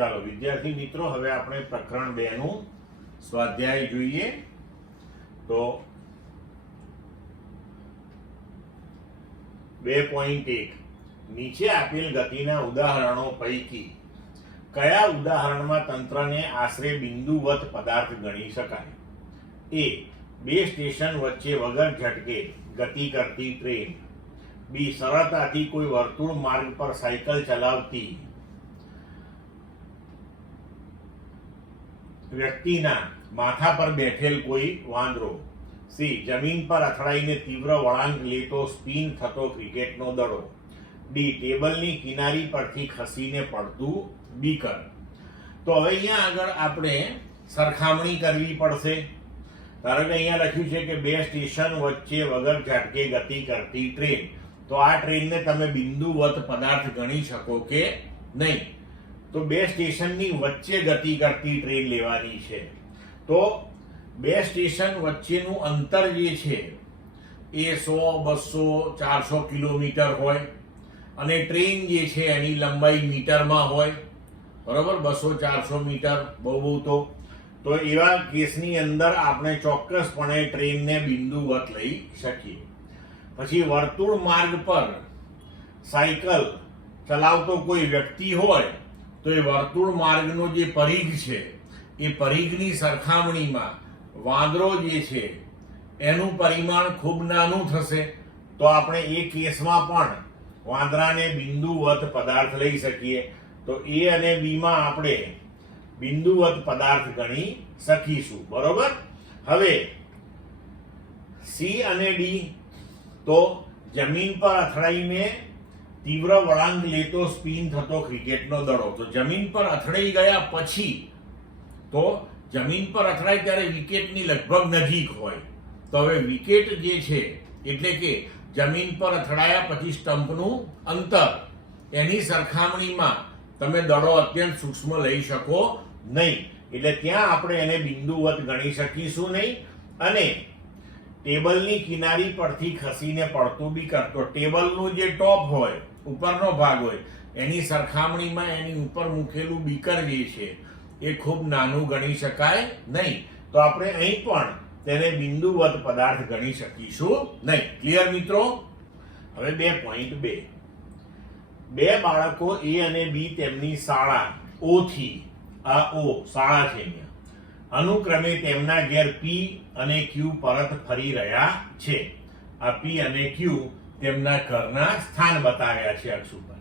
ચાલો વિદ્યાર્થી મિત્રો, હવે આપણે પ્રકરણ 2 નું સ્વાધ્યાય જોઈએ. તો 2.1 નીચે આપેલ ગતિના ઉદાહરણો પૈકી કયા ઉદાહરણમાં તંત્રને આશરે બિંદુવત પદાર્થ ગણી શકાય? એ, બે સ્ટેશન વચ્ચે વગર ઝટકે ગતિ કરતી ટ્રેન. બી, સરળતાથી કોઈ વર્તુળ માર્ગ પર સાયકલ ચલાવતી વ્યક્તિના માથા પર બેઠેલ કોઈ વાંદરો. સી, જમીન પર અથડાઈને તીવ્ર વળાંક લેતો સ્પિન થતો ક્રિકેટનો દડો. ડી, ટેબલની કિનારી પરથી ખસીને પડતું બીકર. તો હવે અહીંયા આગળ આપણે સરખામણી કરવી પડશે. ધારો કે અહીંયા લખ્યું છે કે બે સ્ટેશન વચ્ચે વગર ઝાટકે ગતિ કરતી ટ્રેન. તો આ ટ્રેનને તમે બિંદુવત પદાર્થ ગણી શકો કે નહીં? તો બે સ્ટેશનની વચ્ચે ગતિ કરતી ટ્રેન લેવાની છે. તો બે સ્ટેશન વચ્ચેનું અંતર જે છે એ 100, 200, 400 કિલોમીટર હોય અને ટ્રેન જે છે એની લંબાઈ મીટરમાં હોય. બરોબર, 200-400 મીટર બહુ તો એવા કેસની અંદર આપણે ચોક્કસપણે ટ્રેનને બિંદુવત લઈ શકીએ. પછી વર્તુળ માર્ગ પર સાયકલ ચલાવતો કોઈ વ્યક્તિ હોય તો એ વર્તુળ માર્ગનો જે પરિઘ છે એ પરિઘની સરખામણીમાં વાંદરો જે છે એનું પરિમાણ ખૂબ નાનું થશે. તો આપણે એ કેસમાં પણ વાંદરાને બિંદુવત પદાર્થ લઈ શકીએ. તો એ અને બી માં આપણે બિંદુવત પદાર્થ ગણી શકીશું. બરોબર. હવે સી અને ડી, તો જમીન પર અથડાઈને તીવ્ર વળાંક લેતો સ્પિન થતો ક્રિકેટનો દડો. તો જમીન પર અથડાઈ ગયા પછી, તો જમીન પર અથડાય ત્યારે વિકેટની લગભગ નજીક હોય. તો હવે વિકેટ જે છે એટલે કે જમીન પર અથડાયા પછી સ્ટમ્પનું અંતર, એની સરખામણીમાં તમે દડો અત્યંત સૂક્ષ્મ લઈ શકો નહીં. એટલે ત્યાં આપણે એને બિંદુવત ગણી શકીશું નહીં. અને ટેબલની કિનારી પરથી ખસીને પડતું બી કરતો, ટેબલનું જે ટોપ હોય, ઉપરનો ભાગ હોય, એની સરખામણીમાં એની ઉપર મૂકેલું બીકર જે છે એ ખૂબ નાનું ગણી શકાય નહીં. તો આપણે અહીં પણ તેને બિંદુવત પદાર્થ ગણી શકીશું નહીં. ક્લિયર મિત્રો? હવે 2.2 બે બાળકો એ અને બી તેમની શાળા ઓ થી, આ ઓ શાળા છે અહીંયા, અનુક્રમે તેમના ઘેર પી અને ક્યુ પરત ફરી રહ્યા છે. આ પી અને ક્યુ તેમના ઘરના સ્થાન બતાવ્યા છે અક્ષ ઉપર,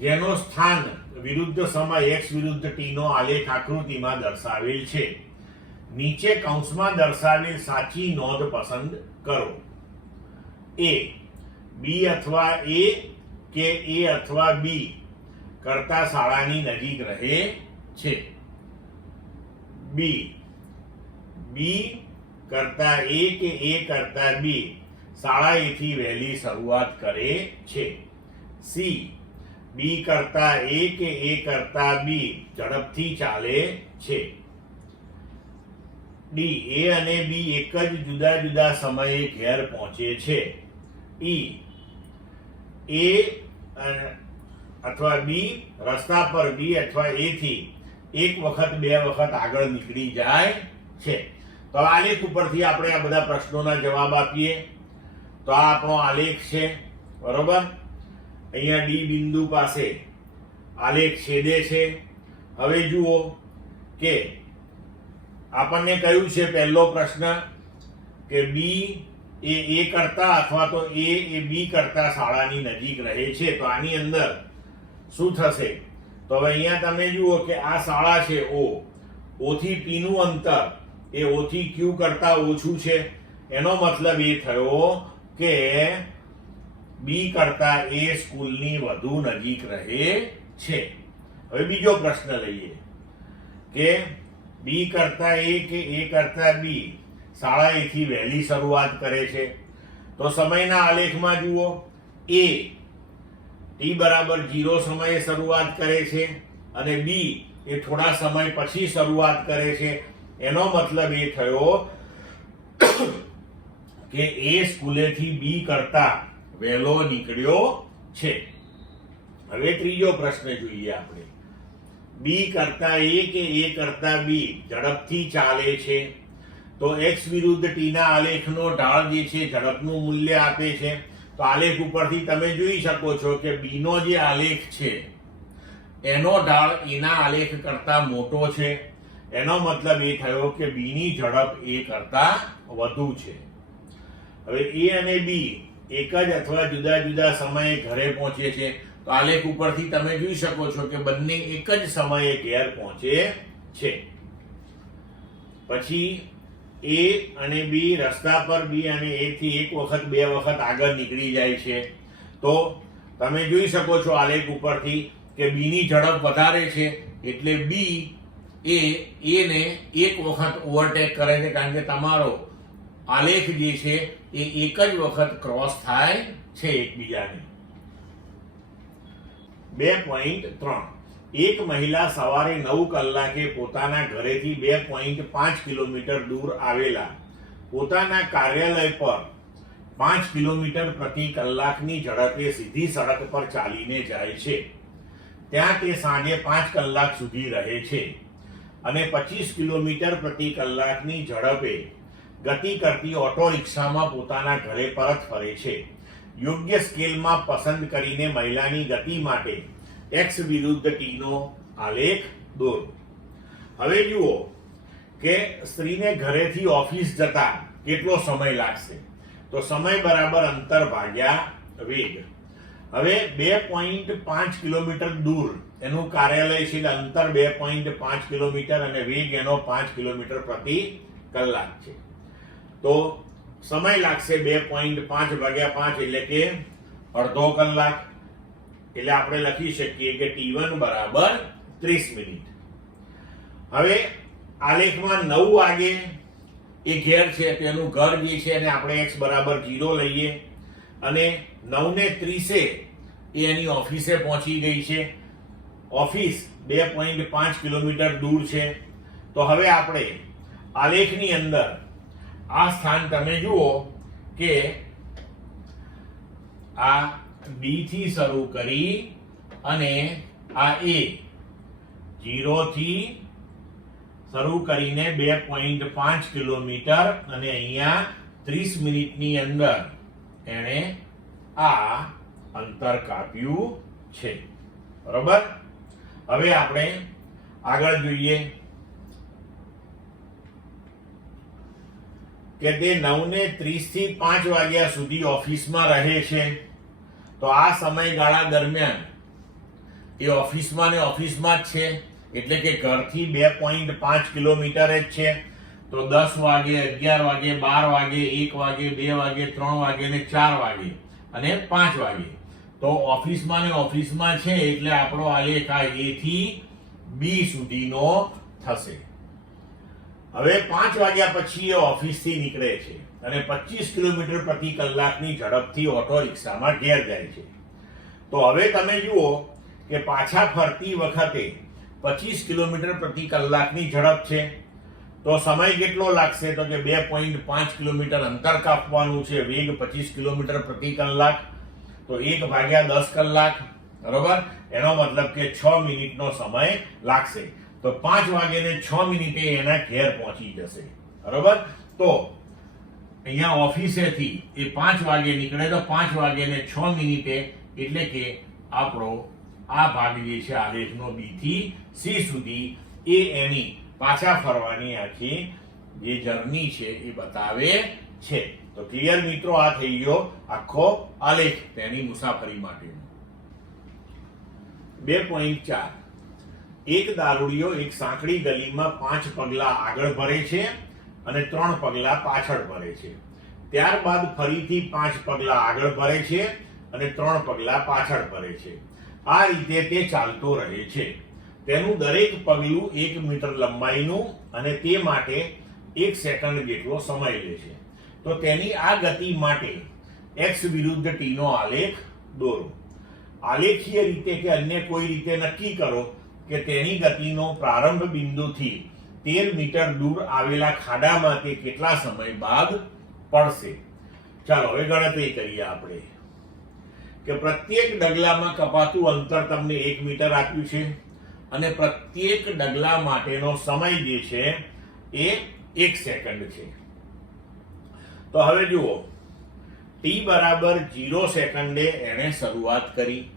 જેનો સ્થાન વિરુદ્ધ સમય x વિરુદ્ધ t નો આલેખ આકૃતિમાં દર્શાવેલ છે. નીચે કૌંસમાં દર્શાવેલ સાચી નોંધ પસંદ કરો. એ, બી અથવા એ કે એ અથવા બી કરતા શાળાની નજીક રહે છે. બી, બી કરતા એ કે એ કરતા બી શાળાએથી વહેલી શરૂઆત કરે છે. સી, બી કરતા એ કે એ કરતા બી ઝડપથી ચાલે છે. ડી, એ અને બી એક જ જુદા જુદા સમયે ઘેર પહોંચે છે. ઈ, એ અથવા બી રસ્તા પર બી અથવા એ થી એક વખત બે વખત આગળ નીકળી જાય છે. તો આલેખ ઉપરથી આપણે આ બધા પ્રશ્નોના જવાબ આપીએ. તો આ આપણો આલેખ છે. બરોબર. અહીંયા ડી બિંદુ પાસે આલેખ છેદે છે. હવે જુઓ કે આપણને કહ્યું છે પહેલો પ્રશ્ન કે બી એ કરતા અથવા તો એ બી કરતા શાળાની નજીક રહે છે. તો આની અંદર શું થશે? તો હવે અહીંયા તમે જુઓ કે આ શાળા છે ઓ થી પી નું અંતર એ ઓ થી ક્યુ કરતા ઓછું છે. એનો મતલબ એ થયો કે બી કરતા એ સ્કૂલની વધુ નજીક રહે છે. હવે બીજો પ્રશ્ન લઈએ કે બી કરતા એ કે એ કરતા બી શાળાએથી વહેલી શરૂઆત કરે છે. તો સમયના આલેખમાં જુઓ, એ ટી બરાબર 0 સમયે શરૂઆત કરે છે અને બી એ થોડા સમય પછી શરૂઆત કરે છે. એનો મતલબ એ થયો કે એ સ્કૂલેથી બી કરતા વહેલો નીકળ્યો છે. હવે ત્રીજો પ્રશ્ન જોઈએ આપણે. બી કરતા એ કે એ કરતા બી ઝડપથી ચાલે છે, તો એક્સ વિરુદ્ધ ટી ના આલેખનો ઢાળ જે છે ઝડપનું મૂલ્ય આપે છે. તો આલેખ ઉપરથી તમે જોઈ શકો છો કે બી નો જે આલેખ છે એનો ઢાળ એના આલેખ કરતા મોટો છે. એનો મતલબ એ થયો કે બી ની ઝડપ એ કરતા વધુ છે. હવે એ અને બી એક જ અથવા જુદા જુદા સમયે ઘરે પહોંચે છે, તો આલેખ ઉપરથી તમે જોઈ શકો છો કે બંને એક જ સમયે ઘેર પહોંચે છે. પછી એ અને બી રસ્તા પર બી અને એ થી એક વખત બે વખત આગળ નીકળી જાય છે, તો તમે જોઈ શકો છો આલેખ ઉપરથી કે બી ની ઝડપ વધારે છે એટલે બી એ ને એક વખત ઓવરટેક કરે છે, કારણ કે તમારો આલેખ જે છે એ એક જ વખત ક્રોસ થાય છે એકબીજાને. 2.3 એક મહિલા સવારે 9 કલાકે પોતાના ઘરેથી 2.5 કિલોમીટર દૂર આવેલા પોતાના કાર્યાલય પર 5 કિલોમીટર પ્રતિ કલાકની ઝડપે સીધી સડક પર ચાલીને જાય છે. ત્યાં તે સાંજે 5 કલાક સુધી રહે છે અને 25 કિલોમીટર પ્રતિ કલાકની ઝડપે ગતિ કરતી ઓટો રિક્ષામાં પોતાના ઘરે પરત ફરે છે. યોગ્ય સ્કેલમાં પસંદ કરીને મહિલાની ગતિ માટે એક્સ વિરુદ્ધ ટી નો આલેખ દોરો. હવે જુઓ કે સ્ત્રીને ઘરેથી ઓફિસ જતા કેટલો સમય લાગશે, તો સમય બરાબર અંતર ભાગ્યા વેગ. હવે 2.5 કિલોમીટર દૂર એનું કાર્યાલય છે, અંતર 2.5 કિલોમીટર અને વેગ એનો 5 કિલોમીટર પ્રતિ કલાક છે. તો સમય લાગશે 2.5 ભાગ્યા 5 એટલે કે અડધો કલાક. એટલે આપણે લખી શકીએ કે T1 બરાબર 30 મિનિટ. હવે આલેખમાં 9 વાગે એ ઘેર છે, તેનું ઘર જે છે એને આપણે x બરાબર 0 લઈએ અને 9:30 એ એની ઓફિસે પહોંચી ગઈ છે. ઓફિસ 2.5 કિલોમીટર દૂર છે. તો હવે આપણે આલેખની અંદર આ સ્થાન તમે જુઓ કે આ બી થી શરૂ કરી અને આ એ 0 થી શરૂ કરીને 2.5 કિલોમીટર અને અહીંયા 30 મિનિટની અંદર એને આ અંતર કાપ્યું છે. બરોબર. હવે આપણે આગળ જોઈએ કે તે 9:30 થી 5 વાગ્યા સુધી ઓફિસમાં રહે છે. તો આ સમયગાળા દરમિયાન એ ઓફિસમાં ને ઓફિસમાં જ છે, એટલે કે ઘરથી 2.5 કિલોમીટર જ છે. તો 10 વાગે, 11 વાગે, 12 વાગે, 1 વાગે, 2 વાગે, 3 વાગે ને 4 વાગે અને 5 વાગે. તો ઓફિસમાં ને ઓફિસમાં છે એટલે આપણો આલેખ આ એ થી બી સુધીનો થશે. હવે 5 વાગ્યા પછી એ ઓફિસથી નીકળે છે અને 25 કિલોમીટર પ્રતિ કલાકની ઝડપથી ઓટો રિક્ષામાં ઘેર જાય છે. તો હવે તમે જુઓ કે પાછા ફરતી વખતે 25 કિલોમીટર પ્રતિ કલાકની ઝડપ છે, તો સમય કેટલો લાગશે, તો કે 2.5 કિલોમીટર અંતર કાપવાનું છે, વેગ 25 કિલોમીટર પ્રતિ કલાક, તો 1/10 કલાક. બરોબર. એનો મતલબ કે 6 મિનિટનો સમય લાગશે. તો 5 વાગે ને 6 મિનિટે એના ઘેર પહોંચી જશે. બરોબર. તો અહીંયા ઓફિસેથી એ 5 વાગે નીકળે તો 5 વાગે ને 6 મિનિટે એટલે કે આપણો આ ભાગ જે છે આલેખનો બી થી સી સુધી એ એની પાછા ફરવાની આખી જે જર્ની છે એ બતાવે છે. તો ક્લિયર મિત્રો, આ થઈ ગયો આખો આલેખ તેની મુસાફરી માટેનો. 2.4 એક દારૂડિયો એક સાંકડી ગલીમાં 5 પગલા આગળ ભરે છે અને 3 પગલા પાછળ ભરે છે. ત્યારબાદ ફરીથી 5 પગલા આગળ ભરે છે અને 3 પગલા પાછળ ભરે છે. આ રીતે તે ચાલતો રહે છે. તેનું દરેક પગલું 1 મીટર લંબાઈનું અને તે માટે 1 સેકન્ડ જેટલો સમય લે છે. તો તેની આ ગતિ માટે એક્સ વિરુદ્ધ ટી નો આલેખ દોરો. આલેખીય રીતે કે અન્ય કોઈ રીતે નક્કી કરો કે તેની ગતિનો પ્રારંભ બિંદુથી 13 મીટર દૂર આવેલા ખાડામાં તે કેટલા સમય બાદ પડશે. ચાલો હવે ગણતરી કરીએ આપણે કે પ્રત્યેક ડગલામાં કપાતું અંતર તમને 1 મીટર આપ્યું છે. અને પ્રત્યેક ડગલા માટેનો સમય જે છે એ 1 સેકન્ડ છે. તો હવે જુઓ, t બરાબર 0 સેકન્ડે એણે શરૂઆત કરી.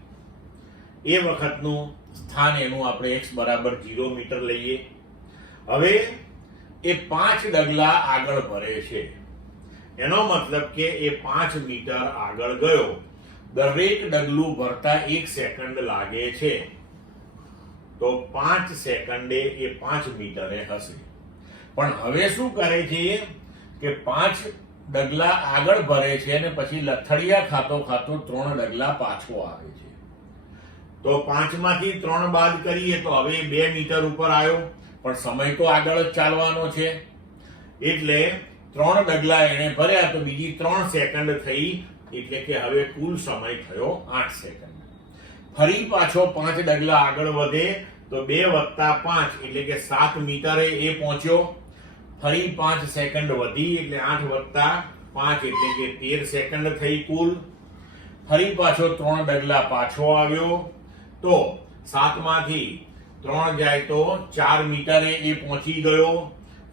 એ વખતનું સ્થાન એનું આપણે x બરાબર 0 મીટર લઈએ. હવે એ 5 ડગલા આગળ ભરે છે. એનો મતલબ કે એ 5 મીટર આગળ ગયો. દરેક ડગલું ભરતા 1 સેકન્ડ લાગે છે. તો 5 સેકન્ડે એ 5 મીટરે હશે. પણ હવે શું કરે છે કે 5 ડગલા આગળ ભરે છે અને પછી લથડિયા ખાતો ખાતો 3 ડગલા પાછો આવે છે. તો 5 માંથી 3 બાદ કરીએ તો હવે 2 મીટર ઉપર આવ્યો, પણ સમય તો આગળ જ ચાલવાનો છે. એટલે 3 ડગલા એને ભર્યા તો બીજી 3 સેકન્ડ થઈ, એટલે કે હવે કુલ સમય થયો 8 સેકન્ડ. ફરી પાછો 5 ડગલા આગળ વધે તો 2 + 5 એટલે કે 7 મીટરે એ પહોંચ્યો. ફરી 5 સેકન્ડ વધી એટલે 8 + 5 એટલે કે 13 સેકન્ડ થઈ કુલ. ફરી પાછો 3 ડગલા પાછો આવ્યો તો 7 માંથી 3 જાય તો 4 મીટરે એ પહોંચી ગયો.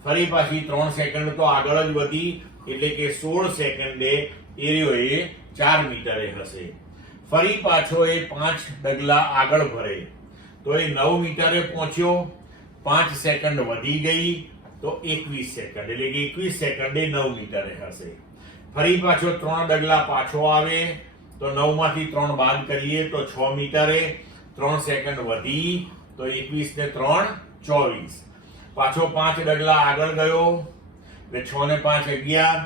ફરી પાછી 3 સેકન્ડ તો આગળ જ વધી એટલે કે 16 સેકન્ડે એ 4 મીટરે હશે. ફરી પાછો એ 5 ડગલા આગળ ભરે તો એ 9 મીટરે પહોંચ્યો. 5 સેકન્ડ વધી ગઈ તો 21 સેકન્ડ એટલે કે 21 સેકન્ડે 9 મીટરે હશે. ફરી પાછો 3 ડગલા પાછો આવે તો 9 માંથી 3 બાદ કરીએ તો 6 મીટરે. 3 સેકન્ડ વધી તો 21 ને 3 24. પાછો 5 ડગલા આગળ ગયો એટલે 6 ને 5 11.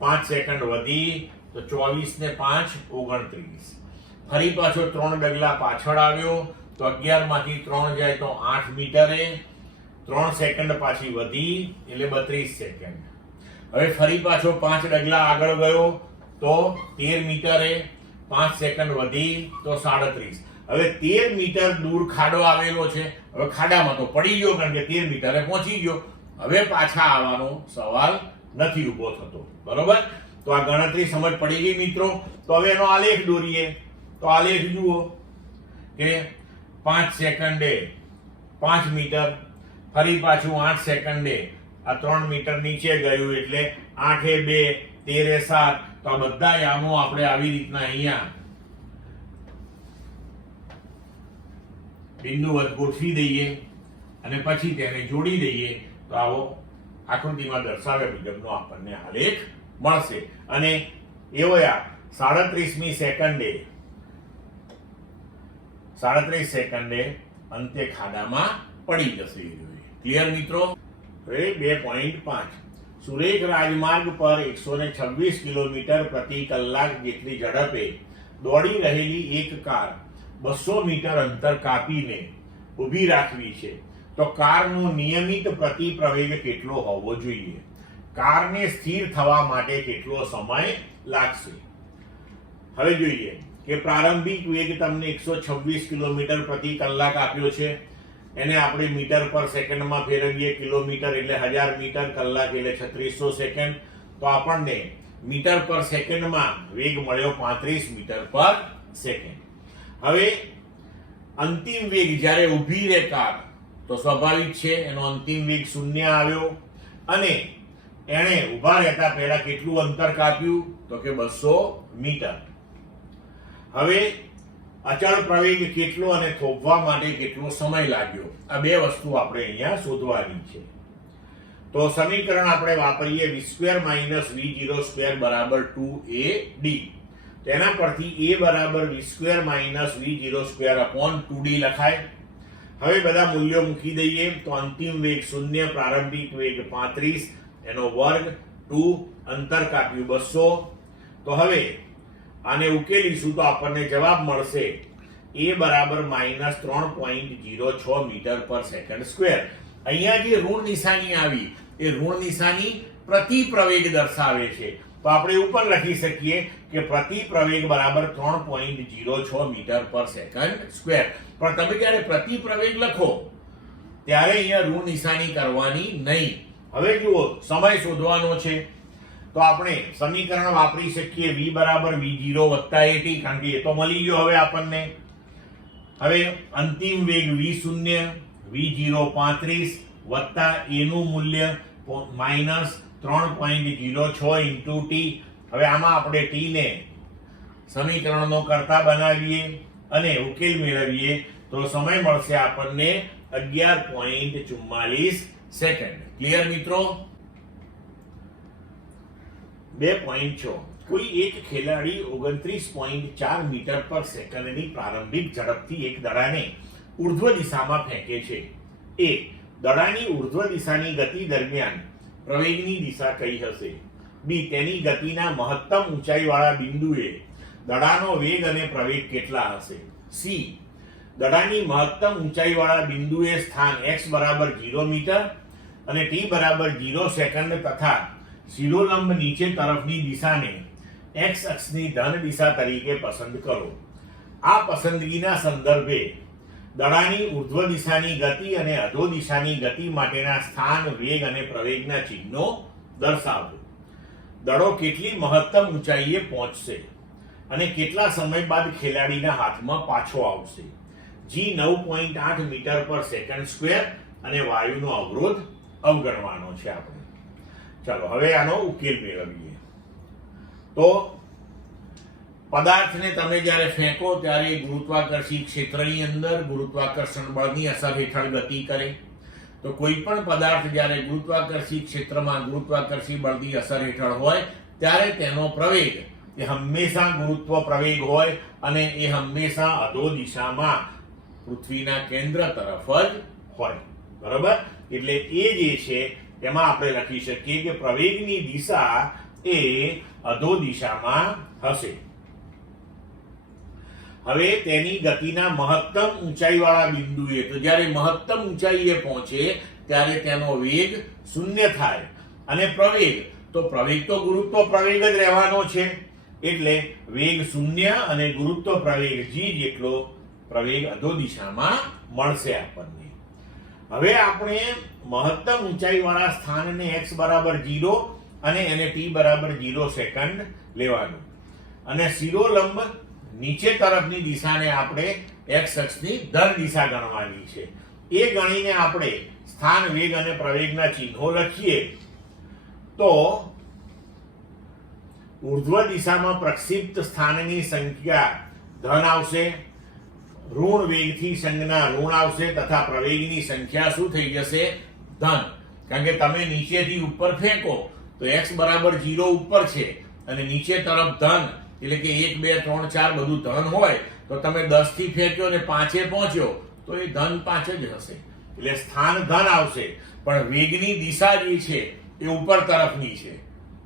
5 સેકન્ડ વધી તો 24 ને 5 29. ફરી પાછો 3 ડગલા પાછળ આવ્યો તો 11 માંથી 3 જાય તો 8 મીટરે. 3 સેકન્ડ પાછી વધી એટલે 32 સેકન્ડ. હવે ફરી પાછો 5 ડગલા આગળ ગયો તો 13 મીટરે. 5 સેકન્ડ વધી તો 37. હવે 13 મીટર દૂર ખાડો આવેલો છે. હવે ખાડામાં તો પડી ગયો કારણ કે 13 મીટરે પહોંચી ગયો. હવે પાછા આવવાનો સવાલ નથી ઊભો થતો. બરોબર? તો આ ગણતરી સમજ પડી ગઈ મિત્રો. તો હવે એનો આલેખ દોરીએ. તો આલેખ જુઓ કે 5 સેકન્ડે 5 મીટર, ફરી પાછું 8 સેકન્ડે આ 3 મીટર નીચે ગયું એટલે 8 એ 2, 13 એ 7. તો આ બધા યામો આપણે આવી રીતના અહીંયા બિંદુવત ગોઠવી દઈએ અને પછી તેને જોડી દઈએ તો આવો આકૃતિમાં દર્શાવ્યા મુજબનો આપણને આલેખ મળશે. અને એવો 37મી સેકન્ડે 37 સેકન્ડે અંતે ખાડામાં પડી જશે. ક્લિયર મિત્રો? 2.5 સુરેખ રાજમાર્ગ પર 126 કિલોમીટર પ્રતિ કલાક જેટલી ઝડપે દોડી રહેલી એક કાર 200 મીટર અંતર કાપીને ઊભી રાખવી છે તો કારનો નિયમિત પ્રતિ પ્રવેગ કેટલો હોવો જોઈએ? કારને સ્થિર થવા માટે કેટલો સમય લાગશે? હવે જોઈએ કે પ્રારંભિક વેગ તમને 126 કિલોમીટર પ્રતિ કલાક આપ્યો છે. એને આપણે મીટર પર સેકન્ડમાં ફેરવીએ. કિલોમીટર એટલે 1000 મીટર, કલાક એટલે 3600 સેકન્ડ. તો આપણને મીટર પર સેકન્ડમાં વેગ મળ્યો 35 મીટર પર સેકન્ડ. હવે અંતિમ વેગ જ્યારે ઊભી રહે કાર તો સ્વાભાવિક છે એનો અંતિમ વેગ 0 આવ્યો અને એણે ઊભા રહેતા પહેલા કેટલું અંતર કાપ્યું તો કે 200 મીટર. હવે અચળ પ્રવેગ કેટલો અને થોભવા માટે કેટલો સમય લાગ્યો? આ બે વસ્તુ આપણે અહીંયા શોધવાની છે. તો સમીકરણ આપણે વાપરીએ v² - v02 બરાબર 2ad. તેના પરથી a બરાબર v² - v02 upon 2d લખાય. હવે બધા મૂલ્યો મૂકી દઈએ તો અંતિમ વેગ 0, પ્રારંભિક વેગ 35, એનો વર્ગ 2, અંતર કાપ્યું 200. તો હવે આને ઉકેલીશું તો આપણને જવાબ મળશે a બરાબર -3.06 મીટર પર સેકન્ડ સ્ક્વેર. અહીંયા જે ઋણ નિશાની આવી એ ઋણ નિશાની પ્રતિ પ્રવેગ દર્શાવે છે. તો આપણે ઉપર લખી શકીએ કે પ્રતિ પ્રવેગ બરાબર 3.06 મીટર પર સેકન્ડ સ્ક્વેર. પણ તમે જ્યારે પ્રતિ પ્રવેગ લખો ત્યારે અહીંયા ઋણ નિશાની કરવાની નહીં. હવે જુઓ, સમય શોધવાનો છે તો આપણે સમીકરણ વાપરી શકીએ v બરાબર v0 + at, કારણ કે એ તો મળી ગયો હવે આપણને. હવે અંતિમ વેગ v0 v0 વત્તા a નું મૂલ્ય -3.06 ઇન્ટુ t. હવે આમાં આપણે t ને સમીકરણનો કર્તા બનાવીએ અને ઉકેલ મેળવીએ તો સમય મળશે આપણને 11.44 સેકન્ડ. ક્લિયર મિત્રો? 2.6 કોઈ એક ખેલાડી 29.4 મીટર પર સેકન્ડની પ્રારંભિક ઝડપથી એક દડાને ઉર્ધ્વ દિશામાં ફેંકે છે. એ દડાની ઉર્ધ્વ દિશાની ગતિ દરમિયાન પ્રવેગની દિશા કઈ હશે? બી તેની ગતિના મહત્તમ ઊંચાઈવાળા બિંદુએ દડાનો વેગ અને પ્રવેગ કેટલા હશે? સી દડાની મહત્તમ ઊંચાઈવાળા બિંદુએ સ્થાન x બરાબર 0 મીટર અને t બરાબર 0 સેકન્ડ તથા શિરોલંબ નીચે તરફની દિશાને x અક્ષની ધન દિશા તરીકે પસંદ કરો. આ પસંદગીના સંદર્ભે દડાની ઉર્ધ્વ દિશાની ગતિ અને અધો દિશાની ગતિ માટેના સ્થાન, વેગ અને પ્રવેગના ચિહ્નો દર્શાવો. દડો કેટલી મહત્તમ ઊંચાઈએ પહોંચશે અને કેટલા સમય બાદ ખેલાડીના હાથમાં પાછો આવશે? જી 9.8 મીટર પર સેકન્ડ સ્ક્વેર અને વાયુનો અવરોધ અવગણવાનો છે આપણે. ચાલો હવે આનો ઉકેલ મેળવીએ. તો પદાર્થને તમે જ્યારે ફેંકો ત્યારે ગુરુત્વાકર્ષી ક્ષેત્રની અંદર ગુરુત્વાકર્ષણ બળની અસર હેઠળ ગતિ કરે. તો કોઈ પણ પદાર્થ જ્યારે ગુરુત્વાકર્ષી ક્ષેત્રમાં ગુરુત્વાકર્ષી બળની અસર હેઠળ હોય ત્યારે તેનો પ્રવેગ એ હંમેશા ગુરુત્વ પ્રવેગ હોય અને એ હંમેશા અધો દિશામાં પૃથ્વીના કેન્દ્ર તરફ જ હોય. બરાબર? એટલે એ જે છે એમાં આપણે લખી શકીએ કે પ્રવેગની દિશા એ અધો દિશામાં હશે. હવે તેની ગતિના મહત્તમ ઊંચાઈવાળા બિંદુએ, તો જ્યારે મહત્તમ ઊંચાઈએ પહોંચે ત્યારે તેનો વેગ 0 થાય અને પ્રવેગ, તો પ્રવેગ તો ગુરુત્વ પ્રવેગ જ રહેવાનો છે. એટલે વેગ 0 અને ગુરુત્વ પ્રવેગ g જેટલો પ્રવેગ અધો દિશામાં મળશે આપણને. હવે આપણે મહત્તમ ઊંચાઈવાળા સ્થાનને x બરાબર 0 અને એને t બરાબર 0 સેકન્ડ લેવાનું અને શિરોલંબ નીચે તરફની દિશાને આપણે x અક્ષની ધન દિશા ગણવાની છે. એ ગણીને આપણે સ્થાન, વેગ અને પ્રવેગના ચિહ્નો લખીએ તો ઉર્ધ્વ દિશામાં પ્રક્ષિપ્ત સ્થાનની સંખ્યા ધન આવશે, ઋણ વેગથી સંજ્ઞા ઋણ આવશે તથા પ્રવેગની સંખ્યા શું થઈ જશે? ધન. કારણ કે તમે નીચેથી ઉપર ફેંકો તો x બરાબર 0 ઉપર છે અને નીચે તરફ ધન, એટલે કે 1 2 3 4 બધું ધન હોય તો તમે 10 થી ફેંક્યો અને 5 પહોંચ્યો તો એ ધન 5 જ હશે. એટલે સ્થાન ધન આવશે પણ વેગની દિશા જે છે એ ઉપર તરફની છે.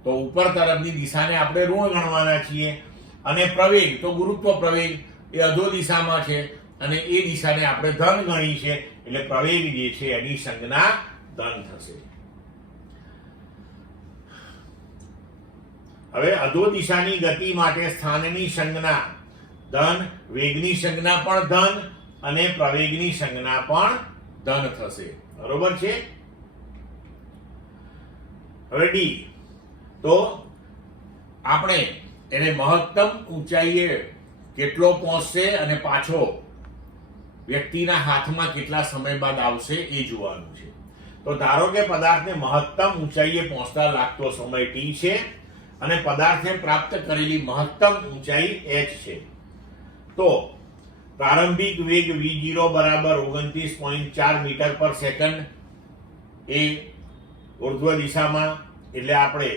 તો ઉપર તરફની દિશાને આપણે ઋણ ગણવાના છીએ અને પ્રવેગ તો ગુરુત્વ પ્રવેગ એ અધો દિશામાં છે અને એ દિશાને આપણે ધન ગણી છે. એટલે પ્રવેગ જે છે એની સંજ્ઞા ધન થશે. હવે અધો દિશાની ગતિ માટે સ્થાનની સંજ્ઞા ધન, વેગની સંજ્ઞા પણ ધન અને પ્રવેગની સંજ્ઞા પણ ધન થશે. બરોબર છે? હવે ડી, તો આપણે એને મહત્તમ ઊંચાઈએ કેટલો પહોંચશે અને પાછો વ્યક્તિના હાથમાં કેટલા સમય બાદ આવશે એ જોવાનું છે. તો ધારો કે પદાર્થને મહત્તમ ઊંચાઈએ પહોંચતા લાગતો સમય t છે અને પદાર્થને પ્રાપ્ત કરેલી મહત્તમ ઊંચાઈ h છે. તો પ્રારંભિક વેગ v0 બરાબર 29.4 મીટર પર સેકન્ડ એ ઉર્ધ્વ દિશામાં, એટલે આપણે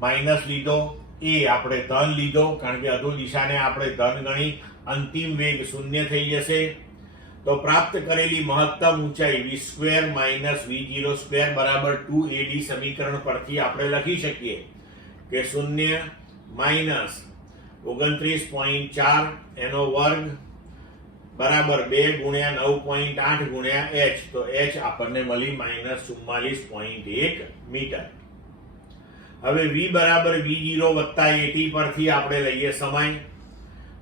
માઇનસ લીધો, એ આપણે ધન લીધો કારણ કે અધો દિશાને આપણે ધન ગણી, અંતિમ વેગ 0 થઈ જશે. તો પ્રાપ્ત કરેલી મહત્તમ ઊંચાઈ v² v0² બરાબર 2ad સમીકરણ પરથી આપણે લખી શકીએ કે 0 માઇનસ 29.4 એનો વર્ગ બરાબર 2 ગુણ્યા 9.8 ગુણ્યા h, તો h આપણને મળી -44.1 મીટર. હવે v બરાબર v0 વત્તા at પરથી આપણે લઈએ સમય,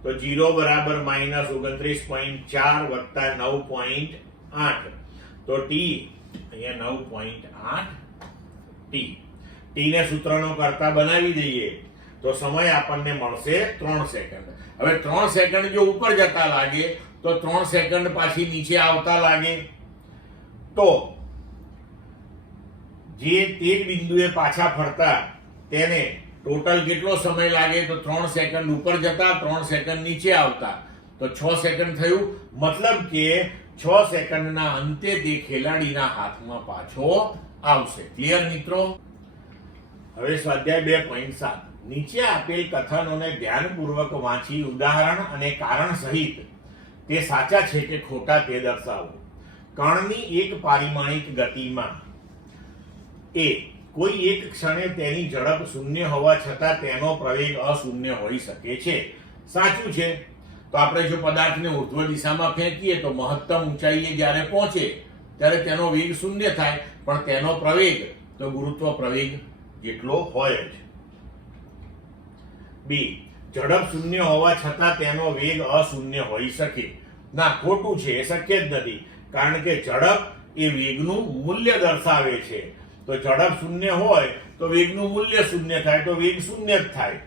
તો 0 બરાબર -29.4 વત્તા 9.8, તો t અહીંયા 9.8 t. t ને સૂત્રનો કરતા બનાવી દઈએ તો સમય આપણને મળશે 3 સેકન્ડ. હવે 3 સેકન્ડ જો ઉપર જતા લાગે તો તો 3 સેકન્ડ પાછી નીચે આવતા લાગે. તો જે તે જ બિંદુએ પાછા ફરતા તેને ટોટલ કેટલો સમય લાગે? તો 3 સેકન્ડ ઉપર જતા, 3 સેકન્ડ નીચે આવતા, તો 6 સેકન્ડ થયું. મતલબ કે 6 સેકન્ડના અંતે તે ખેલાડીના હાથમાં પાછો આવશે. ક્લિયર મિત્રો? હવે સ્વાધ્યાય 2.7 નીચે આપેલ કથનોને ધ્યાનપૂર્વક વાંચી ઉદાહરણ અને કારણ સહિત તે સાચા છે કે ખોટા તે દર્શાવો. કણની એક પારિમાણિક ગતિમાં કોઈ એક ક્ષણે તેની ઝડપ શૂન્ય હોવા છતાં તેનો પ્રવેગ અશૂન્ય હોઈ શકે છે. સાચું છે. તો આપણે જો પદાર્થને ઉર્ધ્વ દિશામાં ફેંકીએ તો મહત્તમ ઊંચાઈએ જ્યારે પહોંચે ત્યારે તેનો વેગ શૂન્ય થાય, પણ તેનો પ્રવેગ તો ગુરુત્વ પ્રવેગ જેટલો હોય જ. બી, ઝડપ શૂન્ય હોવા છતાં તેનો વેગ અશૂન્ય હોઈ શકે. ના, ખોટું છે. એ શક્ય જ નથી, કારણ કે ઝડપ એ વેગનું મૂલ્ય દર્શાવે છે. તો ઝડપ શૂન્ય હોય તો વેગનું મૂલ્ય શૂન્ય થાય, તો વેગ શૂન્ય જ થાય.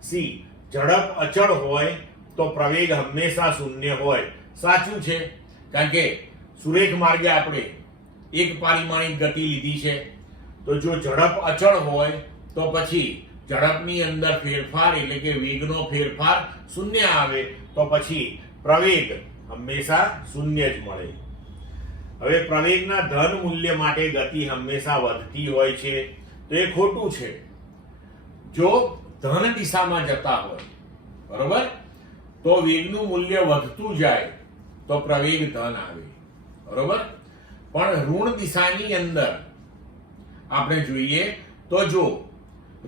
સી, ઝડપ અચળ હોય તો પ્રવેગ હંમેશા શૂન્ય હોય. સાચું છે, કારણ કે સુરેખ માર્ગે આપણે એક પારિમાણિક ગતિ લીધી છે. તો જો ઝડપ અચળ હોય તો પછી ઝડપની અંદર ફેરફાર એટલે કે વેગનો ફેરફાર શૂન્ય આવે, તો પછી પ્રવેગ હંમેશા શૂન્ય જ મળે. હવે પ્રવેગના ધન મૂલ્ય માટે ગતિ હંમેશા વધતી હોય છે, તો એ ખોટું છે. જો ધન દિશામાં જતા હોય, બરોબર, તો વેગનું મૂલ્ય વધતું જાય તો પ્રવેગ ધન આવે, બરોબર. પણ ઋણ દિશાની અંદર આપણે જોઈએ તો જો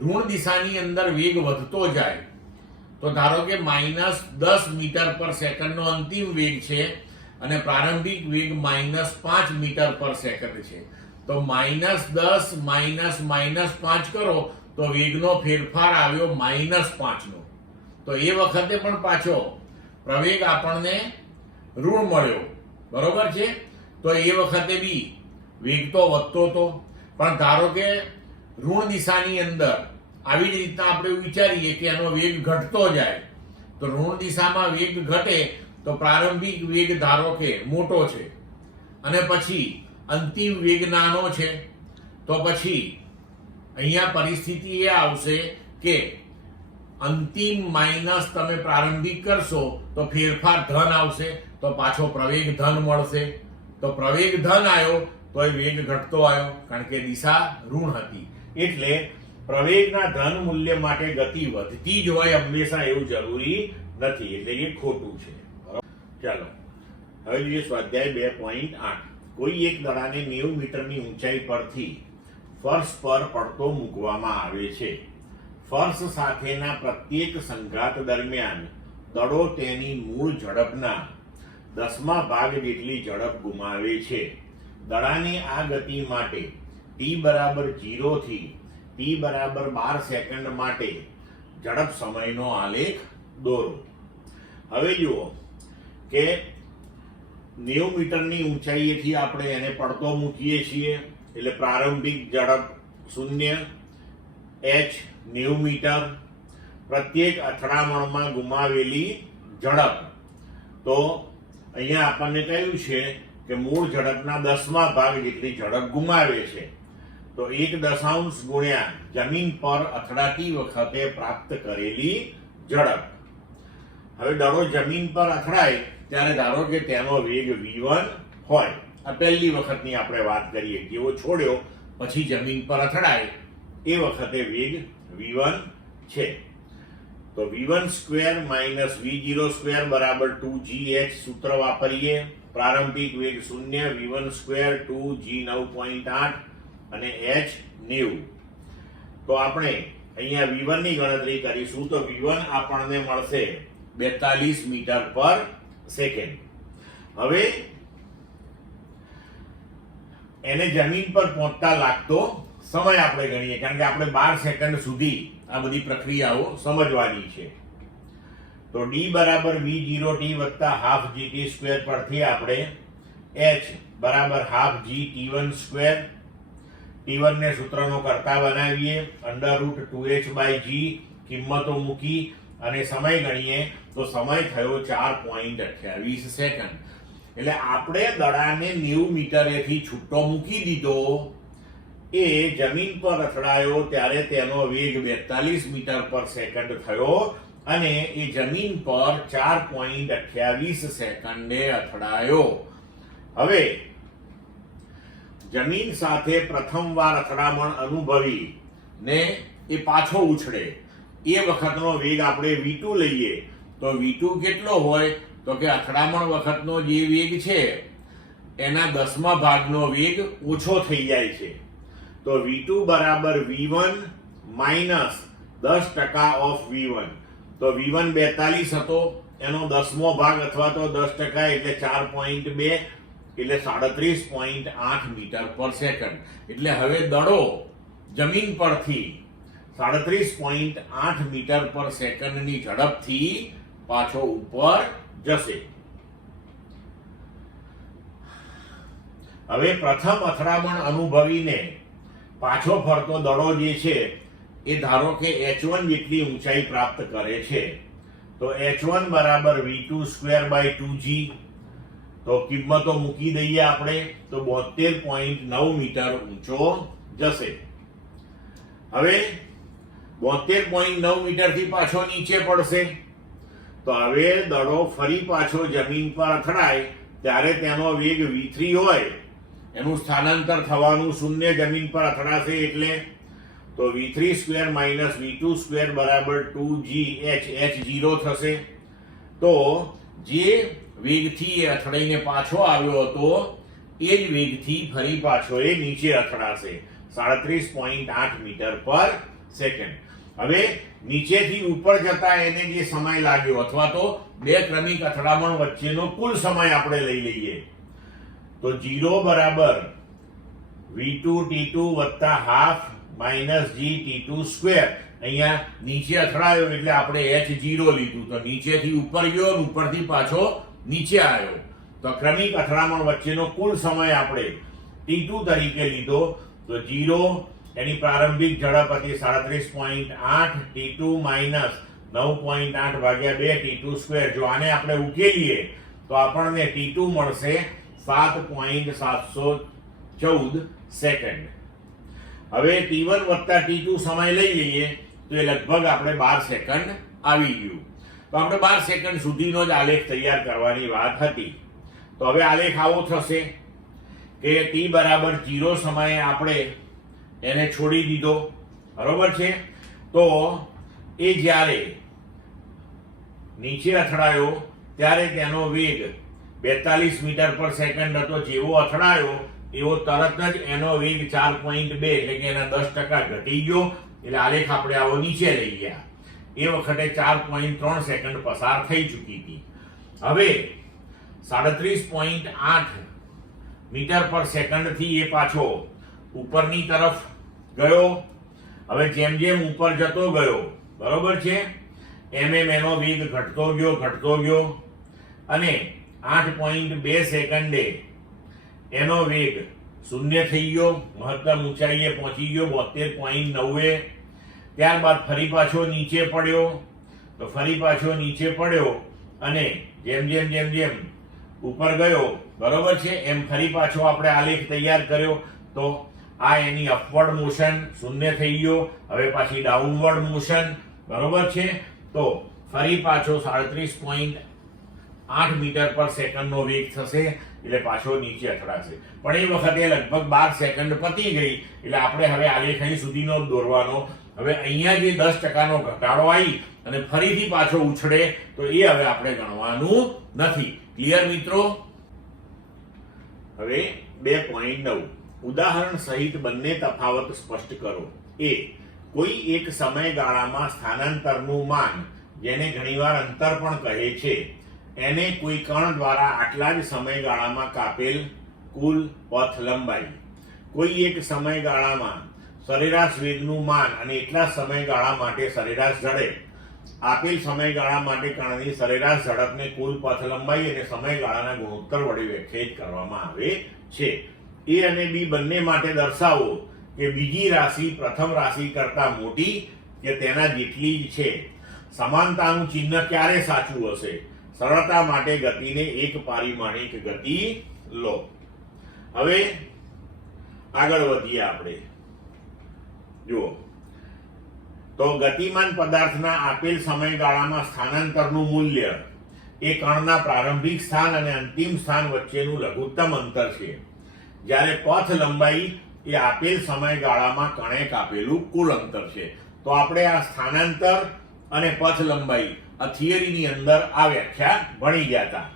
ઋણ દિશાની અંદર વેગ વધતો જાય તો ધારો કે -10 મીટર પર સેકન્ડનો અંતિમ વેગ છે અને પ્રારંભિક વેગ -5 મીટર પર સેકન્ડ છે. તો -10 -5 કરો તો વેગનો ફેરફાર આવ્યો -5 નો. તો એ વખતે પણ પાછો પ્રવેગ આપણને ઋણ મળ્યો, બરોબર છે. તો એ વખતે બી વેગ તો વધતો હતો, પણ ધારો કે ઋણ દિશાની અંદર આવી જ રીતના આપણે વિચારીએ કે એનો વેગ ઘટતો જાય, તો ઋણ દિશામાં વેગ ઘટે તો પ્રારંભિક વેગ ધારો કે મોટો છે અને પછી અંતિમ વેગ નાનો છે, તો પછી અહીંયા પરિસ્થિતિ એ આવશે કે અંતિમ માઇનસ તમે પ્રારંભિક કરશો તો ફેરફાર ધન આવશે, તો પાછો પ્રવેગ ધન મળશે. તો પ્રવેગ ધન આવ્યો તો એ વેગ ઘટતો આવ્યો, કારણ કે દિશા ઋણ હતી. એટલે પ્રવેગના ધન મૂલ્ય માટે ગતિ વધતી જ હોય હંમેશા એવું જરૂરી નથી, એટલે એ ખોટું છે. ચાલો હવે જોઈએ સ્વાધ્યાય 2.8 કોઈ એક દડાને 90 મીટરની ઊંચાઈ પરથી ફર્શ પર પડતો મૂકવામાં આવે છે. ફર્શ સાથેના પ્રત્યેક સંઘાત દરમિયાન દડો તેની મૂળ ઝડપના 10મા ભાગ જેટલી ઝડપ ગુમાવે છે. દડાની આ ગતિ માટે t બરાબર 0 થી t બરાબર 12 સેકન્ડ માટે ઝડપ સમયનો આલેખ દોરો. હવે જુઓ કે 90 મીટરની ઊંચાઈએથી આપણે એને પડતો મૂકીએ છીએ, એટલે પ્રારંભિક ઝડપ 0, h 90 મીટર, પ્રત્યેક અથડામણમાં ગુમાવેલી ઝડપ. તો અહીંયા આપણને કહ્યું છે કે મૂળ ઝડપના 10મા ભાગ જેટલી ઝડપ ગુમાવે છે. તો 1 ગુણ્યા જમીન પર અથડાતી વખતે પ્રાપ્ત કરેલી ઝડપ. હવે દડો જમીન પર અથડાય ત્યારે ધારો કે તેનો વેગ v1 હોય. આ પહેલી વખતની આપણે વાત કરીએ, જેવો છોડ્યો પછી જમીન પર અથડાય એ વખતે વેગ v1 છે. તો v1 square minus v0 square બરાબર 2gh સૂત્ર વાપરીએ. પ્રારંભિક વેગ 0, v1 સ્ક્વેર 2g 9.8 અને h 90. તો આપણે અહીંયા v1 ની ગણતરી કરીશું તો v1 આપણને મળશે 42 મીટર પર સેકન્ડ. હવે એને જમીન પર પહોંચતા લાગતો સમય આપણે ગણીએ, કારણ કે આપણે 12 સેકન્ડ સુધી આ બધી પ્રક્રિયાઓ સમજવાની છે. તો d બરાબર v0t વત્તા હાફ gt સ્ક્વેર પરથી આપણે h બરાબર half g t1 square, t1 ને સૂત્રનો કરતા બનાવીએ, √2h/g કિંમતો મૂકી અને સમય ગણીએ તો સમય થયો 4.28 સેકન્ડ. એટલે આપણે દડાને 90 મીટરેથી છૂટો મૂકી દીધો. એ જમીન પર અથડાયો ત્યારે તેનો વેગ 42 મીટર પર સેકન્ડ થયો અને એ જમીન પર 4.28 સેકન્ડે અથડાયો. હવે જમીન સાથે પ્રથમવાર અથડામણ અનુભવી ને એ પાછો ઉછળે એ વખતનો વેગ આપણે v2 લઈએ તો v2 કેટલો હોય તો કે અથડામણ વખતનો જે વેગ છે એના 10મા ભાગનો વેગ ઓછો થઈ જાય છે. તો v2 બરાબર v1 માઇનસ 10% ઓફ v1. તો v1 42 હતો, એનો 10મો ભાગ અથવા તો 10% એટલે 4.2 એટલે 37.8 મીટર પર સેકન્ડ. એટલે હવે દડો જમીન પરથી 37.8 મીટર પર સેકન્ડની ઝડપથી પાછો ઉપર જશે. હવે પ્રથમ અથડામણ અનુભવીને પાછો ફરતો દડો જે છે એ ધારો કે h1 જેટલી ઊંચાઈ પ્રાપ્ત કરે છે તો h1 બરાબર v2 સ્ક્વેર બાય 2g. તો કિંમતો મૂકી દઈએ આપણે તો 72.9 મીટર ઊંચો જશે. હવે 72.9 મીટરથી પાછો નીચે પડશે. તો હવે દડો ફરી પાછો જમીન પર અથડાય ત્યારે તેનો વેગ v3 હોય, એનું સ્થાનાંતર થવાનું શૂન્ય જમીન પર અથડાશે એટલે તો v3 square minus v2 square બરાબર 2gh, h0 થશે. તો જે વેગથી એ અથડાઈને પાછો આવ્યો હતો એ જ વેગથી ફરી પાછો એ નીચે અથડાશે 37.8 મીટર પર સેકન્ડ. હવે નીચેથી ઉપર જતા એને જે સમય લાગ્યો અથવા તો બે ક્રમિક અથડામણ વચ્ચેનો કુલ સમય આપણે લઈ લઈએ તો 0 બરાબર v2 t2 વત્તા half minus g t2 square. અહીંયા નીચે અથડાયો એટલે આપણે h0 લીધું તો નીચેથી ઉપર ગયો અને ઉપરથી પાછો નીચે આવ્યો તો ક્રમિક અથડામણ વચ્ચેનો કુલ સમય આપણે t2 તરીકે લીધો તો 0 એની પ્રારંભિક ઝડપ હતી 37.8 t2 માઇનસ 9.8 ભાગ્યા 2 t2 સ્ક્વેર. જો આને આપણે ઉકેલીએ તો આપણને t2 મળશે 7.714 સેકન્ડ. હવે t1 વત્તા t2 સમય લઈ લઈએ તો એ લગભગ આપણે 12 સેકન્ડ આવી ગયું. તો આપણે 12 સેકન્ડ સુધીનો જ આલેખ તૈયાર કરવાની વાત હતી. તો હવે આલેખ આવો થશે કે t બરાબર 0 સમયે આપણે એને છોડી દીધો, બરોબર છે. તો એ જ્યારે નીચે અથડાયો ત્યારે તેનો વેગ 42 મીટર પર સેકન્ડ હતો. જેવો અથડાયો એવો તરત જ એનો વેગ 4.2 એટલે કે એના 10% ઘટી ગયો. એટલે આલેખ આપણે આવો નીચે લઈ ગયા. એ વખતે 4.3 સેકન્ડ પસાર થઈ ચૂકી હતી. હવે 37.8 મીટર પર સેકન્ડ થી એ પાછો ઉપરની તરફ ગયો. હવે જેમ જેમ ઉપર જતો ગયો, બરોબર છે, એમ એનો વેગ ઘટતો ગયો અને 8.2 સેકન્ડે એનો વેગ શૂન્ય થઈ ગયો, મહત્તમ ઊંચાઈએ પહોંચી ગયો 72.9. ત્યારબાદ ફરી પાછો નીચે પડ્યો. તો ફરી પાછો નીચે પડ્યો અને જેમ જેમ ઉપર ગયો, બરોબર છે, એમ ફરી પાછો આપણે આલેખ તૈયાર કર્યો. તો આ એની અપવર્ડ મોશન શૂન્ય થઈ ગયો. હવે પાછી ડાઉનવર્ડ મોશન, બરોબર છે. તો ફરી પાછો 37.8 મીટર પર સેકન્ડનો વેગ થશે એટલે પાછો નીચે અથડાશે. પણ એ વખતે લગભગ 12 સેકન્ડ પતી ગઈ એટલે આપણે હવે આલેખ અહીં સુધીનો જ દોરવાનો. હવે અહીંયા જે 10%નો ઘટાડો આવી અને ફરીથી પાછો ઉછળે તો એ હવે આપણે ગણવાનું નથી. ક્લિયર મિત્રો? હવે 2.9 ઉદાહરણ સહિત બંને તફાવત સ્પષ્ટ કરો. એ કોઈ એક સમયગાળામાં સ્થાનાંતરનું માન, જેને ઘણીવાર અંતર પણ કહે છે, એને કોઈ કણ દ્વારા આટલા જ સમયગાળામાં કાપેલ કુલ પથ લંબાઈ. કોઈ એક સમયગાળામાં સરેરાશ વેગનું માન અને એટલા સમયગાળા માટે સરેરાશ ઝડપ. આપેલ સમયગાળા માટે કણની સરેરાશ ઝડપને કુલ પથ લંબાઈ અને સમયગાળાના ગુણોત્તર વડે વ્યાખ્યાયિત કરવામાં આવે છે. એ અને બી બંને માટે દર્શાવો કે બીજી રાશિ પ્રથમ રાશિ કરતા મોટી કે તેના જેટલી જ છે. સમાનતાનું ચિહ્ન ક્યારે સાચું હશે? સરળતા માટે ગતિને એક પારિમાણિક ગતિ લો. હવે આગળ વધીએ આપણે. જુઓ તો ગતિમાન પદાર્થના આપેલ સમયગાળામાં સ્થાનાંતરનું મૂલ્ય એ કણના પ્રારંભિક સ્થાન અને અંતિમ સ્થાન વચ્ચેનું લઘુત્તમ અંતર છે, જ્યારે પથ લંબાઈ એ આપેલ સમયગાળામાં કણે કાપેલું કુલ અંતર છે. તો આપણે આ સ્થાનાંતર અને પથ લંબાઈ આ થિયરીની અંદર આ વ્યાખ્યા ભણી ગયા હતા.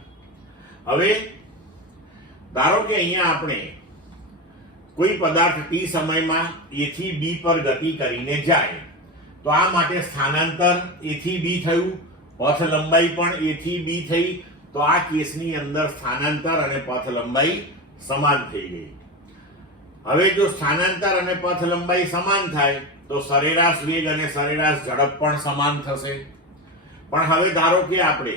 હવે ધારો કે અહીંયા આપણે કોઈ પદાર્થ t સમયમાં a થી b પર ગતિ કરીને જાય, તો આ માટે સ્થાનાંતર a થી b થયું, પથ લંબાઈ પણ a થી b થઈ. તો આ કેસની અંદર સ્થાનાંતર અને પથ લંબાઈ સમાન થઈ ગઈ. હવે જો સ્થાનાંતર અને પથ લંબાઈ સમાન થાય તો સરેરાશ વેગ અને સરેરાશ ઝડપ પણ સમાન થશે. પણ હવે ધારો કે આપણે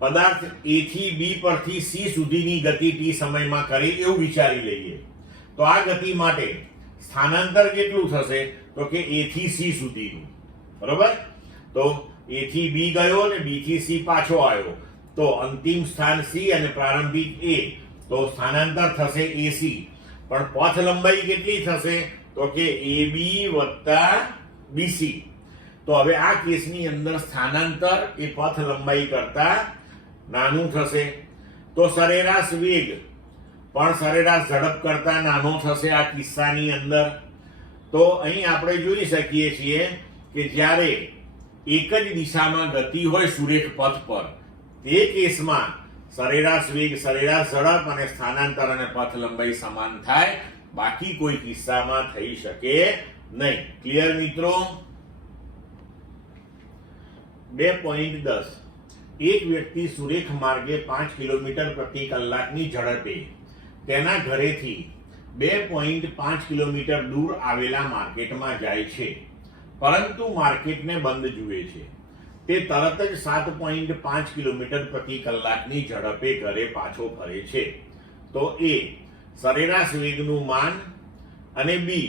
પદાર્થ a થી b પરથી c સુધીની ગતિ t સમયમાં કરી એવું વિચારી લઈએ, તો આ ગતિ માટે સ્થાનાંતર કેટલું થશે? તો કે a થી c સુધીનું. બરોબર? તો a થી b ગયો અને b થી c પાછો આવ્યો, તો અંતિમ સ્થાન c અને પ્રારંભિક a, તો સ્થાનાંતર થશે ac. પણ પથ લંબાઈ કેટલી થશે? તો કે ab વત્તા bc. તો હવે આ કેસની અંદર સ્થાનાંતર એ પથ લંબાઈ કરતા નાનું થશે. તો સરેરાશ વેગ પણ સરેરાશ ઝડપ કરતા નાનો થશે આ કિસ્સાની અંદર. તો અહીં આપણે જોઈ શકીએ છીએ કે જ્યારે એક જ દિશામાં ગતિ હોય સુરેખ પથ પર, તે કેસમાં સરેરાશ વેગ, સરેરાશ ઝડપ અને સ્થાનાંતર અને પથ લંબાઈ સમાન થાય, બાકી કોઈ કિસ્સામાં થઈ શકે નહીં. ક્લિયર મિત્રો? 2.10 એક વ્યક્તિ સુરેખ માર્ગે 5 કિલોમીટર પ્રતિ કલાકની ઝડપે તેના ઘરેથી 2.5 કિલોમીટર દૂર આવેલા માર્કેટમાં જાય છે, પરંતુ માર્કેટને બંધ જુએ છે. તે તરત જ 7.5 કિલોમીટર પ્રતિ કલાકની ઝડપે ઘરે પાછો ફરે છે. તો એ સરેરાશ વેગનું માન અને બી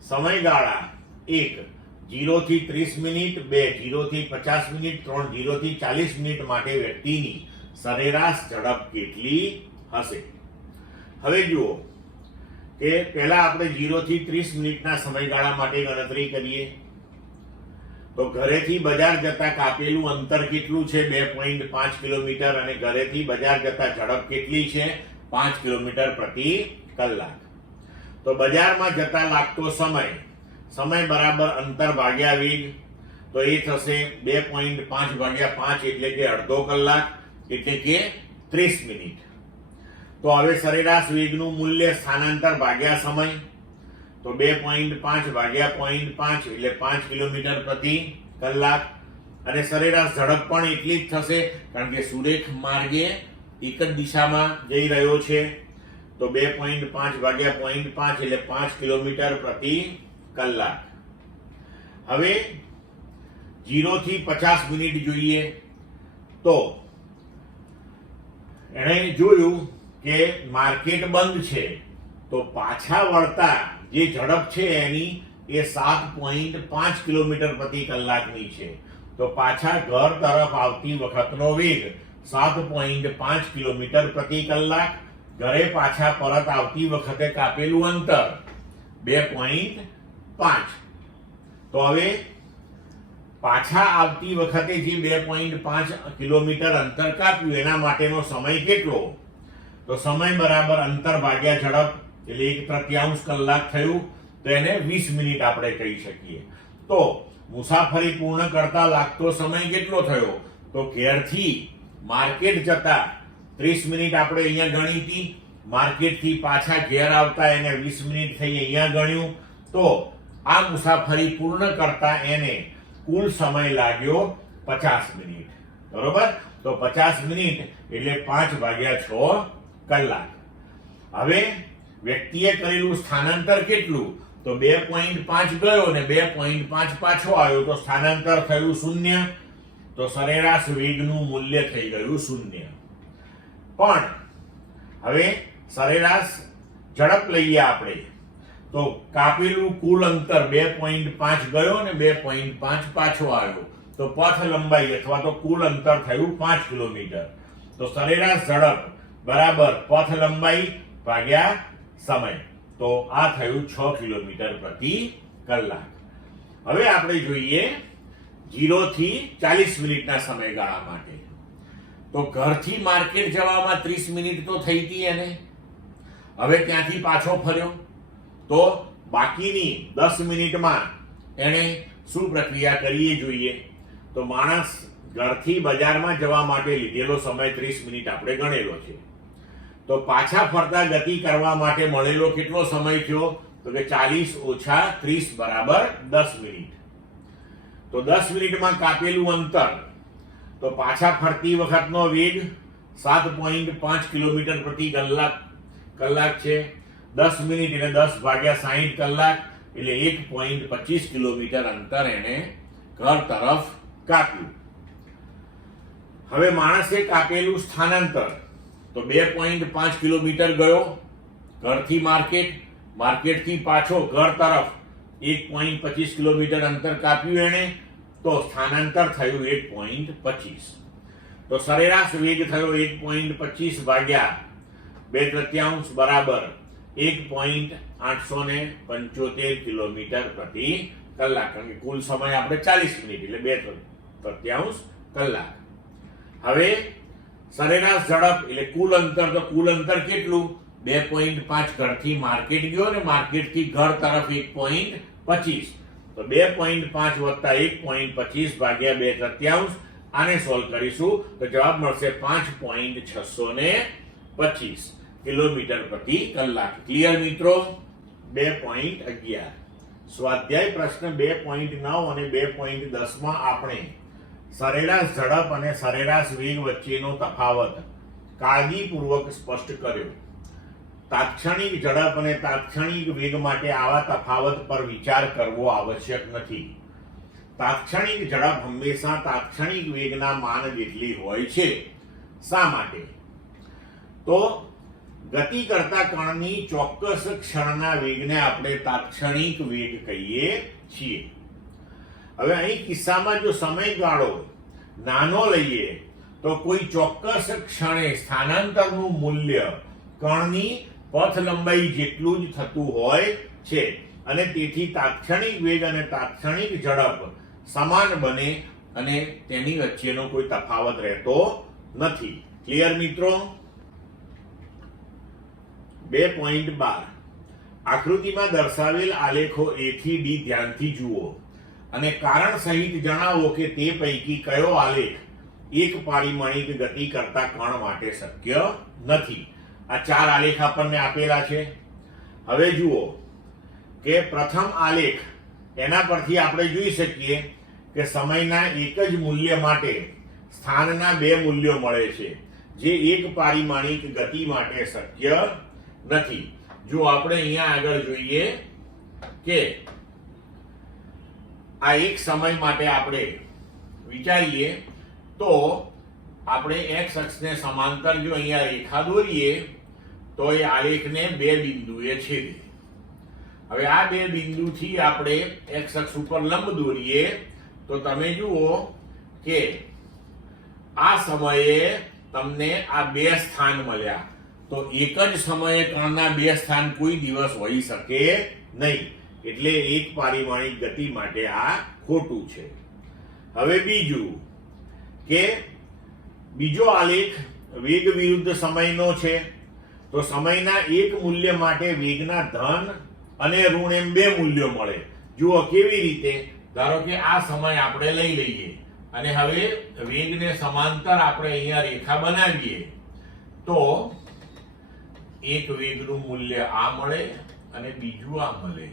સમયગાળા 1 0 થી 30 મિનિટ, 2 0 થી 50 મિનિટ, 3 0 થી 40 મિનિટ માટે વ્યક્તિની સરેરાશ ઝડપ કેટલી હશે? હવે જુઓ કે પહેલા આપણે 0 થી 30 મિનિટના સમયગાળા માટે ગણતરી કરીએ. તો ઘરેથી બજાર જતા કાપેલું અંતર કેટલું છે? 2.5 કિલોમીટર. અને ઘરેથી બજાર જતા ઝડપ કેટલી છે? 5 કિલોમીટર પ્રતિ કલાક. તો બજારમાં જતા લાગતો સમય બરાબર અંતર ભાગ્યા વેગ, તો એ થશે 2.5 ભાગ્યા 5 એટલે કે અડધો કલાક, એટલે કે 30 મિનિટ. તો હવે સરેરાશ વેગનું મૂલ્ય સ્થાનાંતર ભાગ્યા સમય, તો 2.5 ભાગ્યા 0.5 એટલે 5 કિલોમીટર પ્રતિ કલાક. અને સરેરાશ ઝડપ પણ એટલી જ થશે, કારણ કે સુરેખ માર્ગે એક જ દિશામાં જઈ રહ્યો છે. તો 2.5 ભાગ્યા 0.5 એટલે 5 કિલોમીટર પ્રતિ કલાક. હવે 0 થી 50 મિનિટ જોઈએ. તો એણે જોયું કે માર્કેટ બંધ છે, તો પાછા વળતા જે ઝડપ છે એની એ 7.5 કિલોમીટર પ્રતિ કલાકની છે. તો પાછા ઘર તરફ આવતી વખતનો વેગ 7.5 કિલોમીટર પ્રતિ કલાક. ઘરે પાછા પરત આવતી વખતે કાપેલું અંતર 2.5. તો હવે પાછા આવતી વખતે જે 2.5 કિલોમીટર અંતર કાપ્યું એના માટેનો સમય કેટલો? તો સમય બરાબર અંતર ભાગ્યા ઝડપ, એટલે 1/3 કલાક થયું. તો એને 20 મિનિટ આપણે કહી શકીએ. તો મુસાફરી પૂર્ણ કરતા લાગતો સમય કેટલો થયો? તો ઘેરથી માર્કેટ જતા 30 મિનિટ આપણે અહીંયા ગણી હતી, માર્કેટથી પાછા ઘેર આવતા એને 20 મિનિટ થઈ અહીંયા ગણ્યું. તો આ મુસાફરી પૂર્ણ કરતા એને કુલ સમય લાગ્યો 50 મિનિટ. બરોબર? તો 50 મિનિટ એટલે 5/6 કલાક. હવે વ્યક્તિએ કરેલું સ્થાનાંતર કેટલું? તો 2.5 ગયો ને 2.5 પાછો આવ્યો, તો સ્થાનાંતર થયું 0. તો સરેરાશ વેગનું મૂલ્ય થઈ ગયું 0. પણ હવે સરેરાશ ઝડપ લઈએ આપણે. તો કાપેલું કુલ અંતર 2.5 ગયો અને 2.5 પાછો આવ્યો, તો પથ લંબાઈ અથવા તો કુલ અંતર થયું 5 કિલોમીટર. તો સરેરાશ ઝડપ બરાબર પથ લંબાઈ ભાગ્યા સમય, તો આ થયું 6 કિલોમીટર પ્રતિ કલાક. હવે આપણે જોઈએ 0 થી 40 મિનિટના સમયગાળા માટે. તો ઘરથી માર્કેટ જવામાં 30 મિનિટ તો થઈ હતી એને. હવે ત્યાંથી પાછો ફર્યો તો બાકીની 10 મિનિટમાં એને શું પ્રક્રિયા કરીએ જોઈએ. તો માણસ ઘરથી બજારમાં જવા માટે લીધેલો સમય 30 મિનિટ આપણે ગણેલો છે. તો પાછા ફરતા ગતિ કરવા માટે મળેલો કેટલો સમય થયો? તો કે 40 ઓછા 30 બરાબર 10 મિનિટ. તો 10 મિનિટમાં કાપેલું અંતર, તો પાછા ફરતી વખતનો વેગ 7.5 કિલોમીટર પ્રતિ કલાક છે. 10 મિનિટ એટલે 10 ભાગ્યા 60 કલાક એટલે 1.25 કિલોમીટર અંતર એને ઘર તરફ કાપ્યું. હવે માણસે કાપેલું સ્થાનાંતર, તો 2.5 કિલોમીટર ગયો ઘરથી માર્કેટ, માર્કેટથી પાછો ઘર તરફ 1.25 કિલોમીટર અંતર કાપ્યું એને, તો સ્થાનાંતર થયું 1.25. તો સરેરાશ વેગ થયો 1.25 ભાગ્યા 2/3 બરાબર 1.875 કિલોમીટર પ્રતિ કલાક. કારણ કે કુલ સમય આપણે 40 મિનિટ એટલે 2/3 કલાક. હવે સરેરાશ ઝડપ એટલે કુલ અંતર, તો કુલ અંતર કેટલું? 2.5 ઘરથી માર્કેટ ગયો અને માર્કેટથી ઘર તરફ 1.25. તો 2.5 વત્તા 1.25 ભાગ્યા 2/3. આને સોલ્વ કરીશું તો જવાબ મળશે 5.625 કિલોમીટર પ્રતિ કલાક. ક્લિયર મિત્રો? 2.11 સ્વાધ્યાય પ્રશ્ન 2.9 અને 2.10 માં આપણે સરેરાશ ઝડપ અને સરેરાશ વેગ વચ્ચેનો તફાવત કાળજીપૂર્વક સ્પષ્ટ કર્યો. તાત્ક્ષણિક ઝડપ અને તાત્ક્ષણિક વેગ માટે આવા તફાવત પર વિચાર કરવો આવશ્યક નથી. તાત્ક્ષણિક ઝડપ હંમેશા તાત્ક્ષણિક વેગના માન જેટલી હોય છે. શા માટે? તો ગતિ કરતા કણની ચોક્કસ ક્ષણના વેગને આપણે તાત્ક્ષણિક વેગ કહીએ છીએ. હવે અહીં કિસ્સામાં જો સમયગાળો નાનો લઈએ તો કોઈ ચોક્કસ ક્ષણે સ્થાનાંતરનું મૂલ્ય કણની પથ લંબાઈ જેટલું જ થતું હોય છે અને તેથી તાત્ક્ષણિક વેગ અને તાત્ક્ષણિક ઝડપ સમાન બને અને તેની વચ્ચેનો કોઈ તફાવત રહેતો નથી. ક્લિયર મિત્રો? 2.12 આકૃતિમાં દર્શાવેલ આલેખો A થી D ધ્યાનથી જુઓ અને કારણ સહિત જણાવો કે તે પૈકી કયો આલેખ એક પારિમાણિક ગતિ કરતા કણ માટે શક્ય નથી. આ 4 આલેખ આપણને આપેલા છે. હવે જુઓ કે પ્રથમ આલેખ, એના પરથી આપણે જોઈ શકીએ કે સમયના એક જ મૂલ્ય માટે સ્થાનના 2 મૂલ્યો મળે છે, જે એક પારિમાણિક ગતિ માટે શક્ય નથી. જો આપણે અહીંયા આગળ જોઈએ કે આ એક સમય માટે આપણે વિચારીએ તો આપણે x અક્ષને સમાંતર જો અહીંયા રેખા દોરીએ તો એ આલેખને 2 બિંદુએ છેદે. હવે આ 2 બિંદુથી આપણે x અક્ષ ઉપર લંબ દોરીએ તો તમે જુઓ કે આ સમયે તમને આ 2 સ્થાન મળ્યા. તો એક જ સમયે કણના 2 સ્થાન કોઈ દિવસ હોઈ શકે નહીં, એટલે એક પારિમાણિક ગતિ માટે આ ખોટું છે. હવે બીજું કે બીજો આલેખ વેગ વિરુદ્ધ સમયનો છે. તો સમયના એક મૂલ્ય માટે વેગના ધન અને ઋણ એમ 2 મૂલ્યો મળે. જુઓ કેવી રીતે? ધારો કે આ સમય આપણે લઈ લઈએ અને હવે વેગને સમાંતર આપણે અહીંયા રેખા બનાવીએ તો એક વેગનું મૂલ્ય આ મળે અને બીજું આ મળે.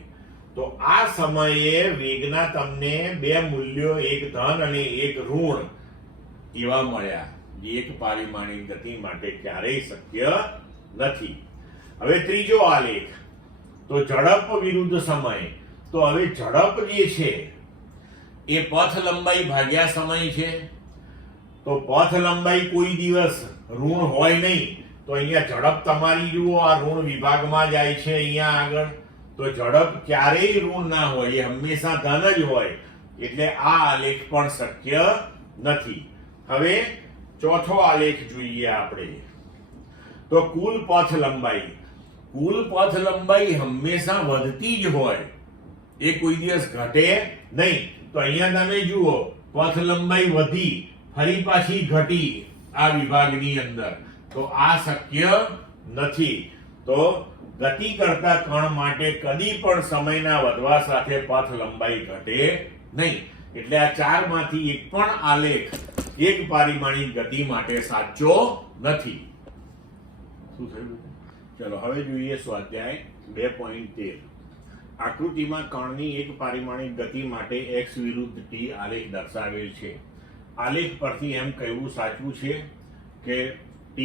તો આ સમયે વેગના તમને 2 મૂલ્યો, એક ધન અને એક ઋણ એવા મળ્યા, જે એક પારિમાણિક ગતિ માટે ક્યારેય શક્ય નથી. હવે ત્રીજો આલેખ, તો ઝડપ વિરુદ્ધ સમય. તો હવે ઝડપ જે છે એ પથ લંબાઈ ભાગ્યા સમય છે. તો પથ લંબાઈ કોઈ દિવસ ઋણ હોય નહીં. તો અહીંયા ઝડપ તમારી જુઓ આ ઋણ વિભાગમાં જાય છે અહીંયા આગળ. તો ઝડપ ક્યારેય ઋણ ના હોય, એ હંમેશા ધન જ હોય, એટલે આ આલેખ પણ શક્ય નથી. હવે ચોથો આલેખ જોઈએ આપણે. તો કુલ પથ લંબાઈ. કુલ પથ લંબાઈ હંમેશા વધતી જ હોય, એ કોઈ દિવસ ઘટે નહીં. તો અહીંયા તમે જુઓ, પથ લંબાઈ વધી ફરી પાછી ઘટી આ વિભાગની અંદર, તો આ શક્ય નથી. તો ગતિ કરતા કણ માટે કદી પણ સમયના વધવા સાથે પથ લંબાઈ ઘટે નહીં. એટલે આ ચારમાંથી એક પણ આલેખ એક પારિમાણિક ગતિ માટે સાચો નથી. શું થયું? ચલો હવે જોઈએ સ્વાધ્યાય 2.13. આકૃતિમાં કણની એક પારિમાણિક ગતિ માટે x વિરુદ્ધ t આલેખ દર્શાવેલ છે. આલેખ પરથી એમ કહેવું સાચું છે કે t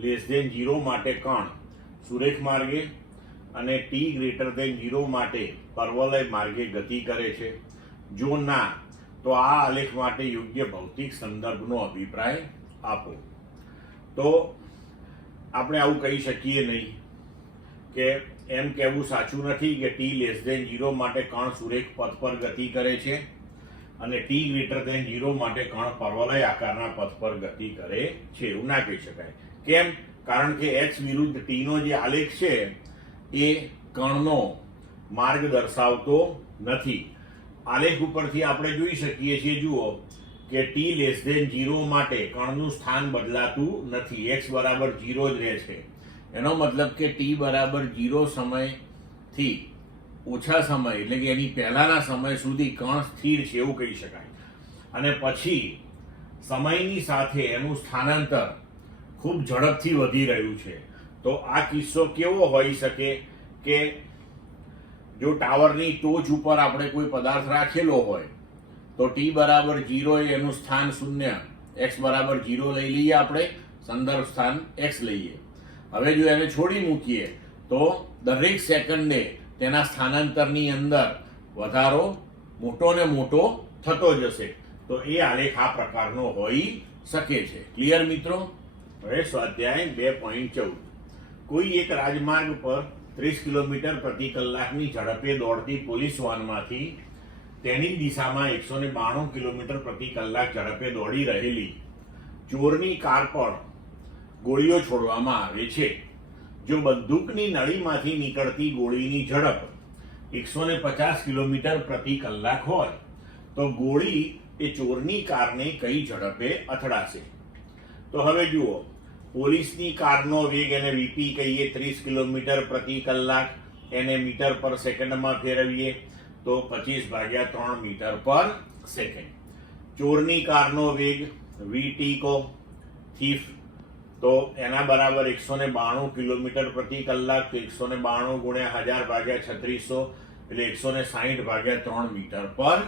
0 માટે કણ સુરેખ માર્ગે અને t 0 માટે પરવલય માર્ગે ગતિ કરે છે. જો ના, તો આ આલેખ માટે યોગ્ય ભૌતિક સંદર્ભનો અભિપ્રાય આપો. તો આપણે આવું કહી શકીએ નહીં કે એમ કહેવું સાચું નથી કે t 0 માટે કણ સુરેખ પથ પર ગતિ કરે છે અને t 0 માટે કણ પરવલય આકારના પથ પર ગતિ કરે છે. એવું ના કહી શકાય. કેમ? કારણ કે x વિરુદ્ધ t નો જે આલેખ છે એ કણનો માર્ગ દર્શાવતો નથી. આલેખ ઉપરથી આપણે જોઈ શકીએ છીએ, જુઓ કે t<0 માટે કણનું સ્થાન બદલાતું નથી, x બરાબર 0 જ રહે છે. એનો મતલબ કે t બરાબર 0 સમયથી ઓછા સમય એટલે કે એની પહેલાના સમય સુધી કણ સ્થિર છે એવું કહી શકાય. અને પછી સમયની સાથે એનું સ્થાનાંતર ખૂબ ઝડપથી વધી રહ્યું છે. તો આ કિસ્સો કેવો હોઈ શકે કે જો ટાવરની ટોચ ઉપર આપણે કોઈ પદાર્થ રાખેલો હોય તો t બરાબર 0 એ એનું સ્થાન 0, x બરાબર 0 લઈ લઈએ, આપણે સંદર્ભ સ્થાન x લઈએ. હવે જો એને છોડી મૂકીએ તો દરેક સેકન્ડે તેના સ્થાનાંતરની અંદર વધારો મોટો ને મોટો થતો જશે. તો એ આલેખ આ પ્રકારનો હોઈ શકે છે. ક્લિયર મિત્રો? હવે સ્વાધ્યાય 2.14. કોઈ એક રાજમાર્ગ પર 30 કિલોમીટર પ્રતિ કલાકની ઝડપે દોડતી પોલીસ વાનમાંથી તેની દિશામાં 192 કિલોમીટર પ્રતિ કલાક ઝડપે દોડી રહેલી ચોરની કાર પર ગોળીઓ છોડવામાં આવે છે. જો બંદૂકની નળીમાંથી નીકળતી ગોળીની ઝડપ 150 કિલોમીટર પ્રતિ કલાક હોય તો ગોળી એ ચોરની કારને કઈ ઝડપે અથડાશે? તો હવે જુઓ, પોલીસની કારનો વેગ એને વીપી કહીએ 30 કિલોમીટર પ્રતિ કલાક, એને મીટર પર સેકન્ડમાં ફેરવીએ તો 25/3 મીટર પર સેકન્ડ. ચોરની કારનો વેગ વીટી કો, થીફ, તો એના બરાબર 192 કિલોમીટર પ્રતિ કલાક, તો 192 ગુણ્યા 1000/3600 એટલે 160/3 મીટર પર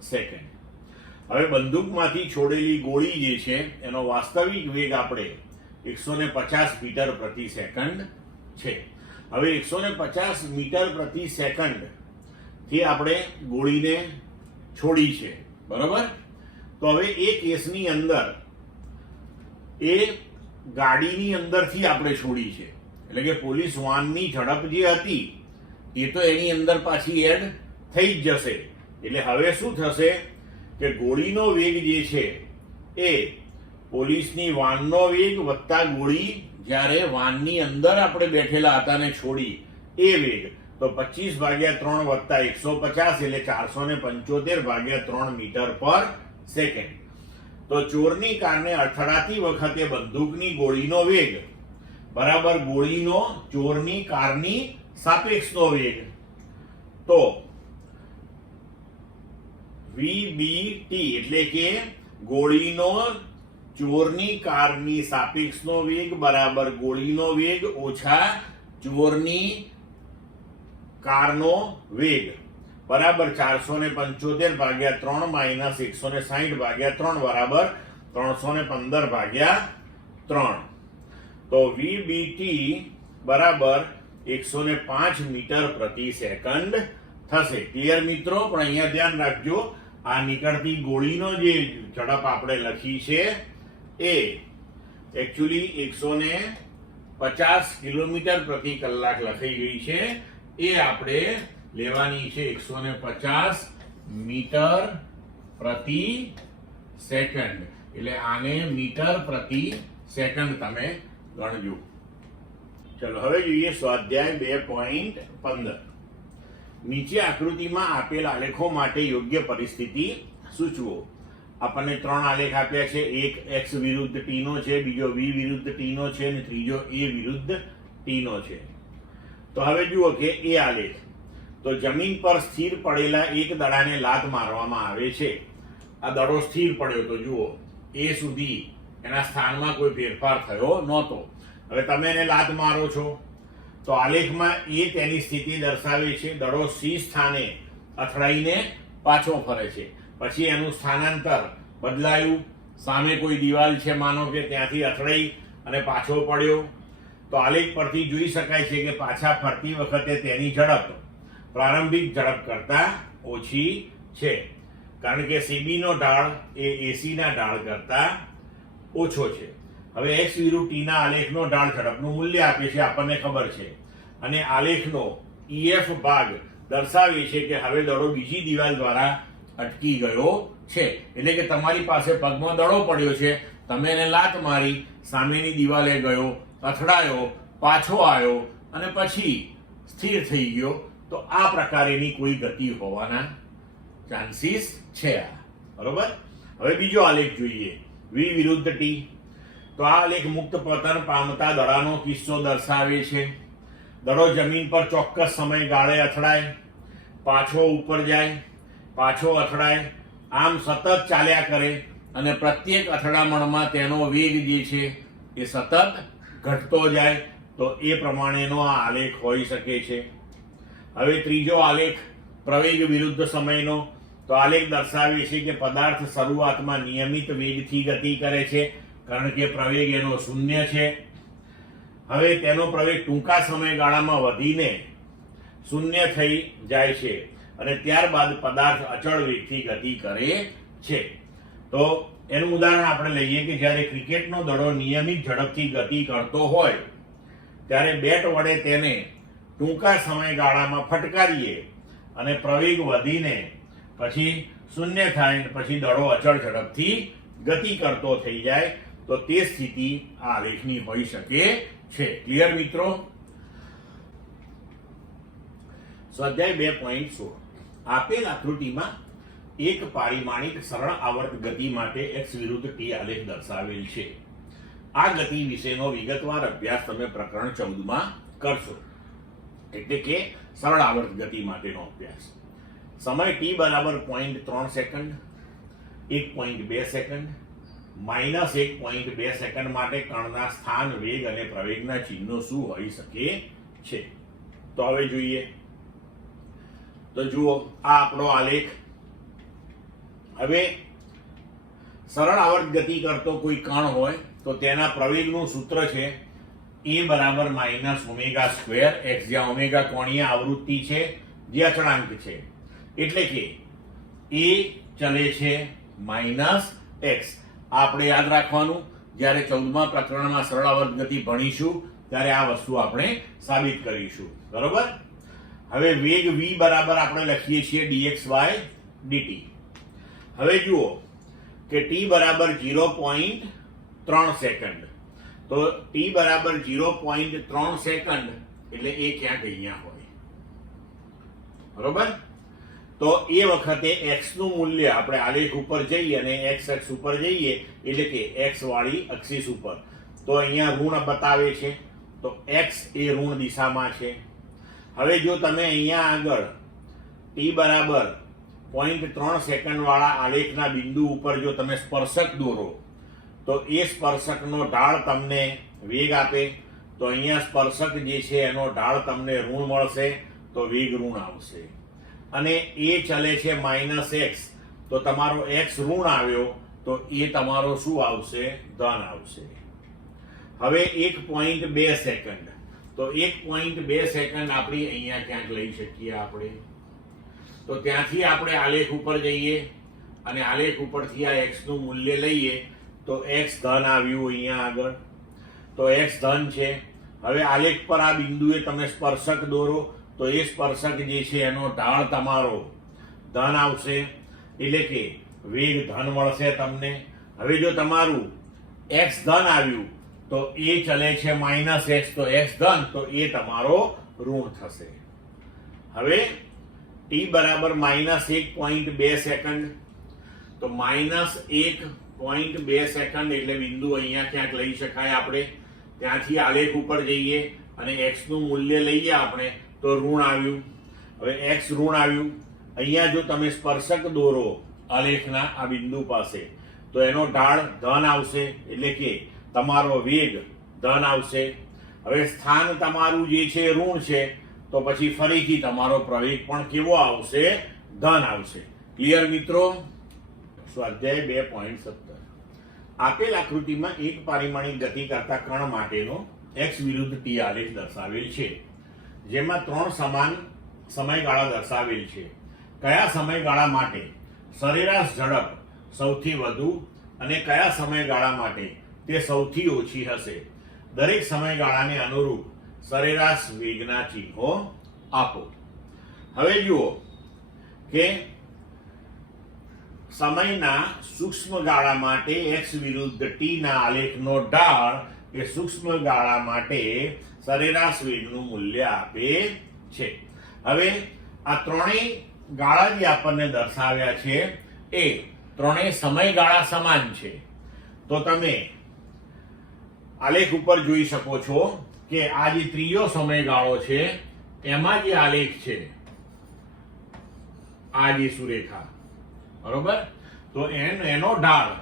સેકન્ડ. હવે બંદૂકમાંથી છોડેલી ગોળી જે છે એનો વાસ્તવિક વેગ આપણે 150 મીટર પ્રતિ સેકન્ડ છે. હવે 150 મીટર પ્રતિ સેકન્ડ થી આપણે ગોળીને છોડી છે, બરોબર? તો હવે એ કેસની અંદર એ ગાડીની અંદરથી આપણે છોડી છે, એટલે કે પોલીસ વાનની ઝડપ જે હતી એ તો એની અંદર પાછી એડ થઈ જ જશે. એટલે હવે શું થશે કે ગોળીનો વેગ જે છે એ પોલીસની વાનનો વેગ વત્તા ગોળી જ્યારે વાનની અંદર આપણે બેઠેલા હતા ને છોડી એ વેગ, તો 25/3 વત્તા 150 એટલે 475/3 મીટર પર સેકન્ડ. તો ચોરની કારને અથડાતી વખતે બંદૂકની ગોળીનો વેગ બરાબર ગોળીનો ચોરની કારની સાપેક્ષનો વેગ. તો VBT એટલે કે ગોળીનો ચોરની કારની સાપેક્ષનો વેગ બરાબર ગોળીનો વેગ ઓછા ચોરની કારનો વેગ બરાબર 475/3 માઇનસ 160/3 બરાબર 315/3. તો VBT બરાબર 105 મીટર પ્રતિ સેકન્ડ થશે. ક્લિયર મિત્રો? પણ અહીંયા ધ્યાન રાખજો, આ નીકળતી ગોળીનો જે ઝડપ આપણે લખી છે એ એકચ્યુઅલી 150 કિલોમીટર પ્રતિ કલાક લખાઈ ગઈ છે, એ આપણે લેવાની છે 150 મીટર પ્રતિ સેકન્ડ. એટલે આને મીટર પ્રતિ સેકન્ડ તમે ગણજો. ચલો હવે જોઈએ સ્વાધ્યાય 2.15. નીચે આકૃતિમાં આપેલ આલેખો માટે યોગ્ય પરિસ્થિતિ સૂચવો. આપણને 3 આલેખ આપ્યા છે. એક x વિરુદ્ધ t નો છે, બીજો v વિરુદ્ધ t નો છે અને ત્રીજો a વિરુદ્ધ t નો છે. તો હવે જુઓ કે એ આલેખ. તો જમીન પર સ્થિર પડેલા એક દડાને લાત મારવામાં આવે છે. આ દડો સ્થિર પડ્યો તો જુઓ એ સુધી એના સ્થાનમાં કોઈ ફેરફાર થયો નહોતો. હવે તમે એને લાત મારો છો તો આલેખમાં એ તેની સ્થિતિ દર્શાવે છે. દડો C સ્થાને અથડાઈને પાછો ફરે છે. પછી એનું સ્થાનાંતર બદલાયું. સામે કોઈ દિવાલ છે માનો કે ત્યાંથી અથડાઈ અને પાછો પડ્યો. તો આલેખ પરથી જોઈ શકાય છે કે પાછા ફરતી વખતે તેની ઝડપ પ્રારંભિક ઝડપ કરતા ઓછી છે, કારણ કે CB નો ઢાળ એ AC ના ઢાળ કરતા ઓછો છે. હવે x વિરુદ્ધ t ના આલેખનો ઢાળ ઝડપનું મૂલ્ય આપે છે, આપણને ખબર છે. અને આલેખનો EF ભાગ દર્શાવે છે કે હવે દડો બીજી દિવાલ દ્વારા અટકી ગયો છે. એટલે કે તમારી પાસે પગમાં દડો પડ્યો છે, તમે એને લાત મારી, સામેની દિવાલે ગયો, અથડાયો, પાછો આવ્યો અને પછી સ્થિર થઈ ગયો. તો આ પ્રકારેની કોઈ ગતિ હોવાના ચાન્સીસ છે. બરોબર. હવે બીજો આલેખ જોઈએ, v વિરુદ્ધ t. તો આ આલેખ મુક્ત પતન પામતા દડાનો કિસ્સો દર્શાવે છે. દડો જમીન પર ચોક્કસ સમયગાળે અથડાય, પાછો ઉપર જાય, પાછો અથડાય, આમ સતત ચાલ્યા કરે અને પ્રત્યેક અથડામણમાં તેનો વેગ જે છે એ સતત ઘટતો જાય. તો એ પ્રમાણેનો આ આલેખ હોઈ શકે છે. હવે ત્રીજો આલેખ પ્રવેગ વિરુદ્ધ સમયનો. તો આલેખ દર્શાવે છે કે પદાર્થ શરૂઆતમાં નિયમિત વેગથી ગતિ કરે છે, કારણ કે પ્રવેગ એનો 0 છે. હવે તેનો પ્રવેગ ટૂંકા સમયગાળામાં વધીને 0 થઈ જાય છે અને ત્યારબાદ પદાર્થ અચળ વેગથી ગતિ કરે છે. તો એનું ઉદાહરણ આપણે લઈએ કે જ્યારે ક્રિકેટનો દડો નિયમિત ઝડપથી ગતિ કરતો હોય ત્યારે બેટ વડે તેને ટૂંકા સમયગાળામાં ફટકારીએ અને પ્રવેગ વધીને પછી 0 થાય, પછી દડો અચળ ઝડપથી ગતિ કરતો થઈ જાય. તો તે સ્થિતિ આ આલેખની હોઈ શકે છે. ક્લિયર મિત્રો? સ્વાધ્યાય 2.16. આપેલ આકૃતિમાં એક પારિમાણિક સરળ આવર્ત ગતિ માટે x વિરુદ્ધ t આલેખ દર્શાવેલ છે. આ ગતિ વિશેનો વિગતવાર અભ્યાસ તમે પ્રકરણ 14 માં કરશો, એટલે કે સરળ આવર્ત ગતિ માટેનો અભ્યાસ. સમય t બરાબર 0.3 સેકન્ડ, 1.2 સેકન્ડ, -1.2 સેકન્ડ માટે કણના સ્થાન, વેગ અને પ્રવેગના ચિહ્નો શું હોઈ શકે છે? તો હવે જોઈએ. તો જુઓ આ આપણો આલેખ. હવે સરળ આવર્ત ગતિ કરતો કોઈ કણ હોય તો તેના પ્રવેગનું સૂત્ર છે a બરાબર -ω². x જ્યાં ઓમેગા કોણીય આવૃત્તિ છે જે અચળાંક છે, એટલે કે a ચલે છે -x. આપણે યાદ રાખવાનું, જ્યારે 14મા પ્રકરણમાં સરળ આવર્ત ગતિ ભણીશું ત્યારે આ વસ્તુ આપણે સાબિત કરીશું. બરોબર. હવે વેગ v બરાબર આપણે લખીએ છીએ dx/dt. હવે જુઓ કે t બરાબર 0.3 સેકન્ડ. તો t બરાબર 0.3 સેકન્ડ એટલે એ ક્યાંક અહીંયા હોય. બરોબર. તો એ વખતે x નું મૂલ્ય આપણે આલેખ ઉપર જઈએ અને x અક્ષ ઉપર જઈએ, એટલે કે x વાળી અક્ષિસ ઉપર. તો અહીંયા ઋણ બતાવે છે, તો x એ ઋણ દિશામાં છે. હવે જો તમે અહીંયા આગળ t બરાબર 0.3 સેકન્ડ વાળા આલેખના બિંદુ ઉપર જો તમે સ્પર્શક દોરો તો એ સ્પર્શકનો ઢાળ તમને વેગ આપે. તો અહીંયા સ્પર્શક જે છે એનો ઢાળ તમને ઋણ મળશે, તો વેગ ઋણ આવશે. અને એ ચલે છે -x, તો તમારો x ઋણ આવ્યો તો એ તમારો શું આવશે? ધન આવશે. હવે 1.2 સેકન્ડ. તો 1.2 સેકન્ડ આપણી અહીંયા ક્યાંક લઈ શકીએ આપણે. તો ત્યાંથી આપણે આલેખ ઉપર જઈએ અને આલેખ ઉપરથી આ x નું મૂલ્ય લઈએ તો x ધન આવ્યું અહીંયા આગળ. તો x ધન છે. હવે આલેખ પર આ બિંદુએ તમે સ્પર્શક દોરો તો એ સ્પર્શક જે છે એનો ઢાળ તમારો ધન આવશે, એટલે કે વેગ ધન મળશે તમને. હવે જો તમારું x ધન આવ્યું તો એ ચલે છે -x, તો x ધન, તો એ તમારો ઋણ થશે. હવે t બરાબર -1.2 સેકન્ડ, તો -1.2 સેકન્ડ એટલે બિંદુ અહીંયા ક્યાંક લઈ શકાય આપણે. ત્યાંથી આલેખ ઉપર જઈએ અને x નું મૂલ્ય લઈએ આપણે, તો ઋણ આવ્યું. હવે x ઋણ આવ્યું. અહીંયા જો તમે સ્પર્શક દોરો આલેખના આ બિંદુ પાસે, તો એનો ઢાળ ધન આવશે, એટલે કે તમારો વેગ ધન આવશે. હવે સ્થાન તમારું જે છે ઋણ છે, તો પછી ફરીથી તમારો પ્રવેગ પણ કેવો આવશે? ધન આવશે. ક્લિયર મિત્રો? સ્વાધ્યાય 2.17. આપેલ આકૃતિમાં એક પારિમાણિક ગતિ કરતા કણ માટેનો x વિરુદ્ધ t આલેખ દર્શાવેલ છે, જેમાં 3 સમાન સમયગાળા દર્શાવેલ છે. કયા સમયગાળા માટે સરેરાશ ઝડપ સૌથી વધુ અને કયા સમયગાળા માટે તે સૌથી ઓછી હશે? દરેક સમયગાળાને અનુરૂપ સરેરાશ વેગના ચિહ્નો આપો. હવે જુઓ કે સમયના સૂક્ષ્મ ગાળા માટે x વિરુદ્ધ t ના આલેખનો ઢાળ એ સૂક્ષ્મ ગાળા માટે સરેરાશ વેગનું મૂલ્ય આપે છે. હવે આ ત્રણેય ગાળા જે આપણને દર્શાવ્યા છે એ ત્રણેય સમયગાળા સમાન છે. તો તમે આલેખ ઉપર જોઈ શકો છો કે આ જે ત્રીજો સમયગાળો છે એમાં જે આલેખ છે આ જે સુરેખા, બરોબર, તો એનો ઢાળ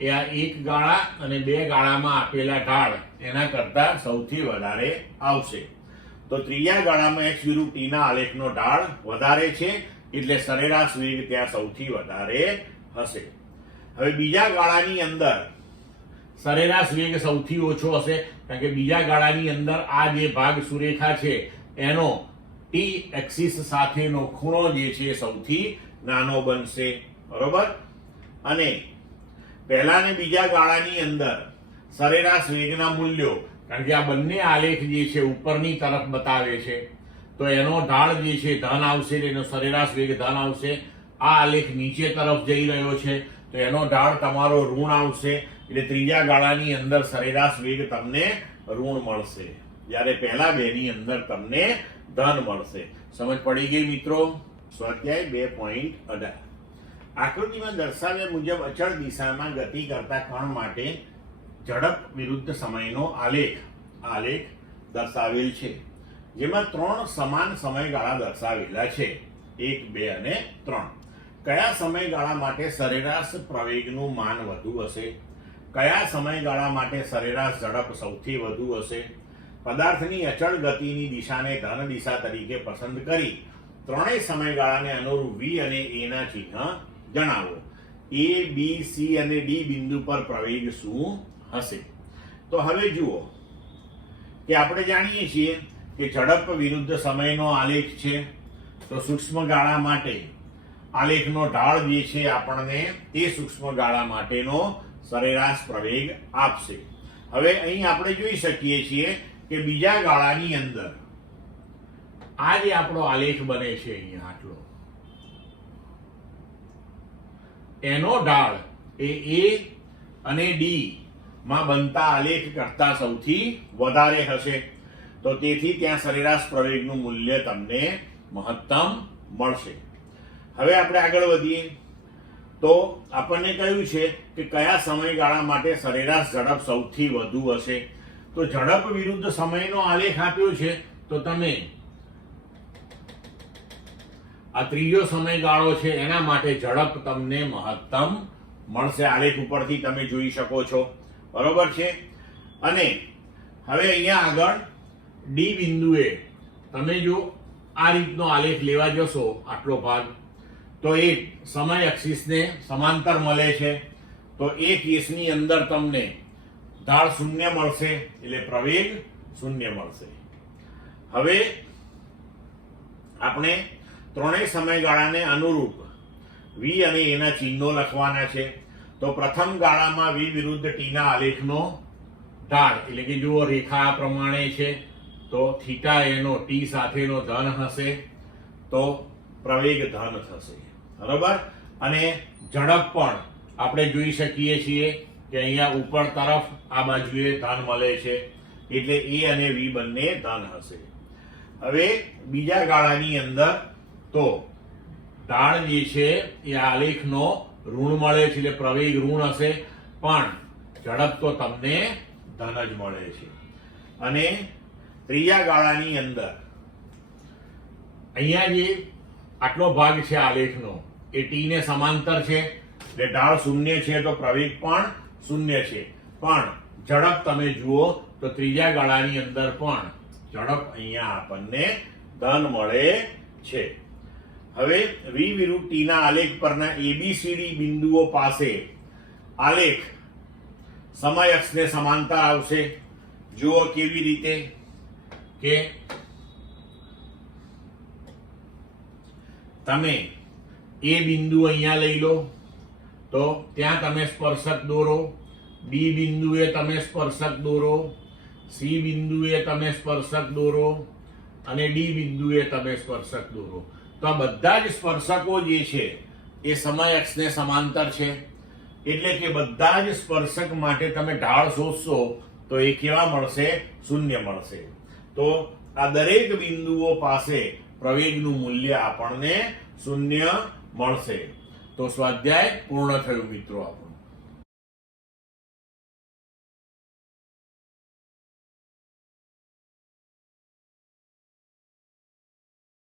એ આ એક ગાળા અને બે ગાળામાં આપેલા ઢાળ એના કરતા સૌથી વધારે આવશે. તો ત્રીજા ગાળામાં x વિરુદ્ધ t ના આલેખનો ઢાળ વધારે છે, એટલે સરેરાશ વેગ ત્યાં સૌથી વધારે હશે. હવે બીજા ગાળાની અંદર સરેરાશ વેગ સૌથી ઓછો હશે, કારણ કે બીજા ગાળાની અંદર આ જે ભાગ સુરેખા છે એનો t એક્સિસ સાથેનો ખૂણો જે છે સૌથી નાનો બનશે, બરોબર. અને પહેલા ને બીજા ગાળાની અંદર સરેરાશ વેગના મૂલ્યો, કારણ કે આ બંને આલેખ જે છે ઉપરની તરફ બતાવે છે, તો એનો ઢાળ જે છે ધન આવશે, એનો સરેરાશ વેગ ધન આવશે. આ આલેખ નીચે તરફ જઈ રહ્યો છે, તો એનો ઢાળ તમારો ઋણ આવશે, એટલે ત્રીજા ગાળાની અંદર સરેરાશ વેગ તમને ઋણ મળશે, જ્યારે પહેલા બેની અંદર તમને ધન મળશે. સમજ પડી ગઈ મિત્રો? સ્વાધ્યાય 2.18. આકૃતિમાં દર્શાવ્યા મુજબ અચળ દિશામાં ગતિ કરતા કણ માટે ઝડપ વિરુદ્ધ સમયનો આલેખ દર્શાવેલ છે, જેમાં 3 સમાન સમયગાળા દર્શાવેલા છે, 1, 2 અને 3. કયા સમયગાળા માટે સરેરાશ પ્રવેગનું માન વધુ હશે? કયા સમયગાળા માટે સરેરાશ ઝડપ સૌથી વધુ હશે? પદાર્થની અચળ ગતિની દિશાને ધન દિશા તરીકે પસંદ કરી ત્રણેય સમયગાળાને અનુરૂપ v અને a ના ચિહ્ન જણાવો. a, b, c અને d બિંદુ પર પ્રવેગ શું હશે? તો હવે જુઓ કે આપણે જાણીએ છીએ કે ઝડપ વિરુદ્ધ સમયનો આલેખ છે, તો સૂક્ષ્મ ગાળા માટે આલેખનો ઢાળ જે છે આપણને તે સૂક્ષ્મ ગાળા માટેનો સરેરાશ પ્રવેગ આપશે. હવે અહીં આપણે જોઈ શકીએ છીએ કે બીજા ગાળાની અંદર આ જે આપણો આલેખ બને છે અહીંયા આટલો, એનો ઢાળ એ a અને d માં બનતા આલેખ કરતા સૌથી વધારે હશે, તો તેથી ત્યાં સરેરાશ પ્રવેગનું મૂલ્ય તમને મહત્તમ મળશે. હવે આપણે આગળ વધીએ તો આપણને કહ્યું છે કે કયા સમયગાળા માટે સરેરાશ ઝડપ સૌથી વધુ હશે. તો ઝડપ વિરુદ્ધ સમયનો આલેખ આપ્યો છે, તો તમે આ ત્રીજો સમયગાળો છે એના માટે ઝડપ તમને મહત્તમ મળશે. આલેખ ઉપરથી તમે જોઈ શકો છો, બરોબર છે. અને હવે અહીંયા આગળ ડી બિંદુએ તમે જો આ રીતનો આલેખ લેવા જશો, આટલો ભાગ, તો એ સમય એક્સિસને સમાંતર મળે છે, તો એ કેસની અંદર તમને ઢાળ 0 મળશે, એટલે પ્રવેગ 0 મળશે. હવે આપણે ત્રણેય સમયગાળાને અનુરૂપ v અને a ના ચિહ્નો લખવાના છે. તો પ્રથમ ગાળામાં v વિરુદ્ધ t ના આલેખનો ઢાળ, એટલે કે જુઓ રેખા આ પ્રમાણે છે, તો થીટા એનો ટી સાથેનો ધન હશે તો પ્રવેગ ધન થશે, બરોબર. અને ઝડપ પણ આપણે જોઈ શકીએ છીએ કે અહીંયા ઉપર તરફ આ બાજુએ ધન મળે છે એટલે એ અને વી બંને ધન હશે. હવે બીજા ગાળાની અંદર તો ઢાળ જે છે એ આલેખનો ઋણ મળે છે એટલે પ્રવેગ ઋણ હશે, પણ ઝડપ તો તમને ધન જ મળે છે. અને ત્રીજા ગાળાની અંદર અહીંયા જે આટલો ભાગ છે આલેખનો એ ટી ને સમાંતર છે એટલે ઢાળ શૂન્ય છે તો પ્રવેગ પણ શૂન્ય છે, પણ ઝડપ તમે જુઓ તો ત્રીજા ગાળાની અંદર પણ ઝડપ અહીંયા આપણને ધન મળે છે. હવે વી વિરુદ્ધ ટી ના આલેખ પરના એબીસીડી બિંદુઓ પાસે આલેખ સમય અક્ષને સમાંતર આવશે. જુઓ કેવી રીતે કે તમે એ બિંદુ અહીંયા લઈ લો તો ત્યાં તમે સ્પર્શક દોરો, બી બિંદુએ તમે સ્પર્શક દોરો, સી બિંદુએ તમે સ્પર્શક દોરો અને ડી બિંદુએ તમે સ્પર્શક દોરો. તો આ બધા જ સ્પર્શકો જે છે એ સમય અક્ષને સમાંતર છે એટલે કે બધા જ સ્પર્શક માટે તમે ઢાળ શોધશો તો એ કેવા મળશે? શૂન્ય મળશે. તો આ દરેક બિંદુઓ પાસે પ્રવેગનું મૂલ્ય આપણને શૂન્ય મળશે. તો સ્વાધ્યાય પૂર્ણ થયું મિત્રો આપણું.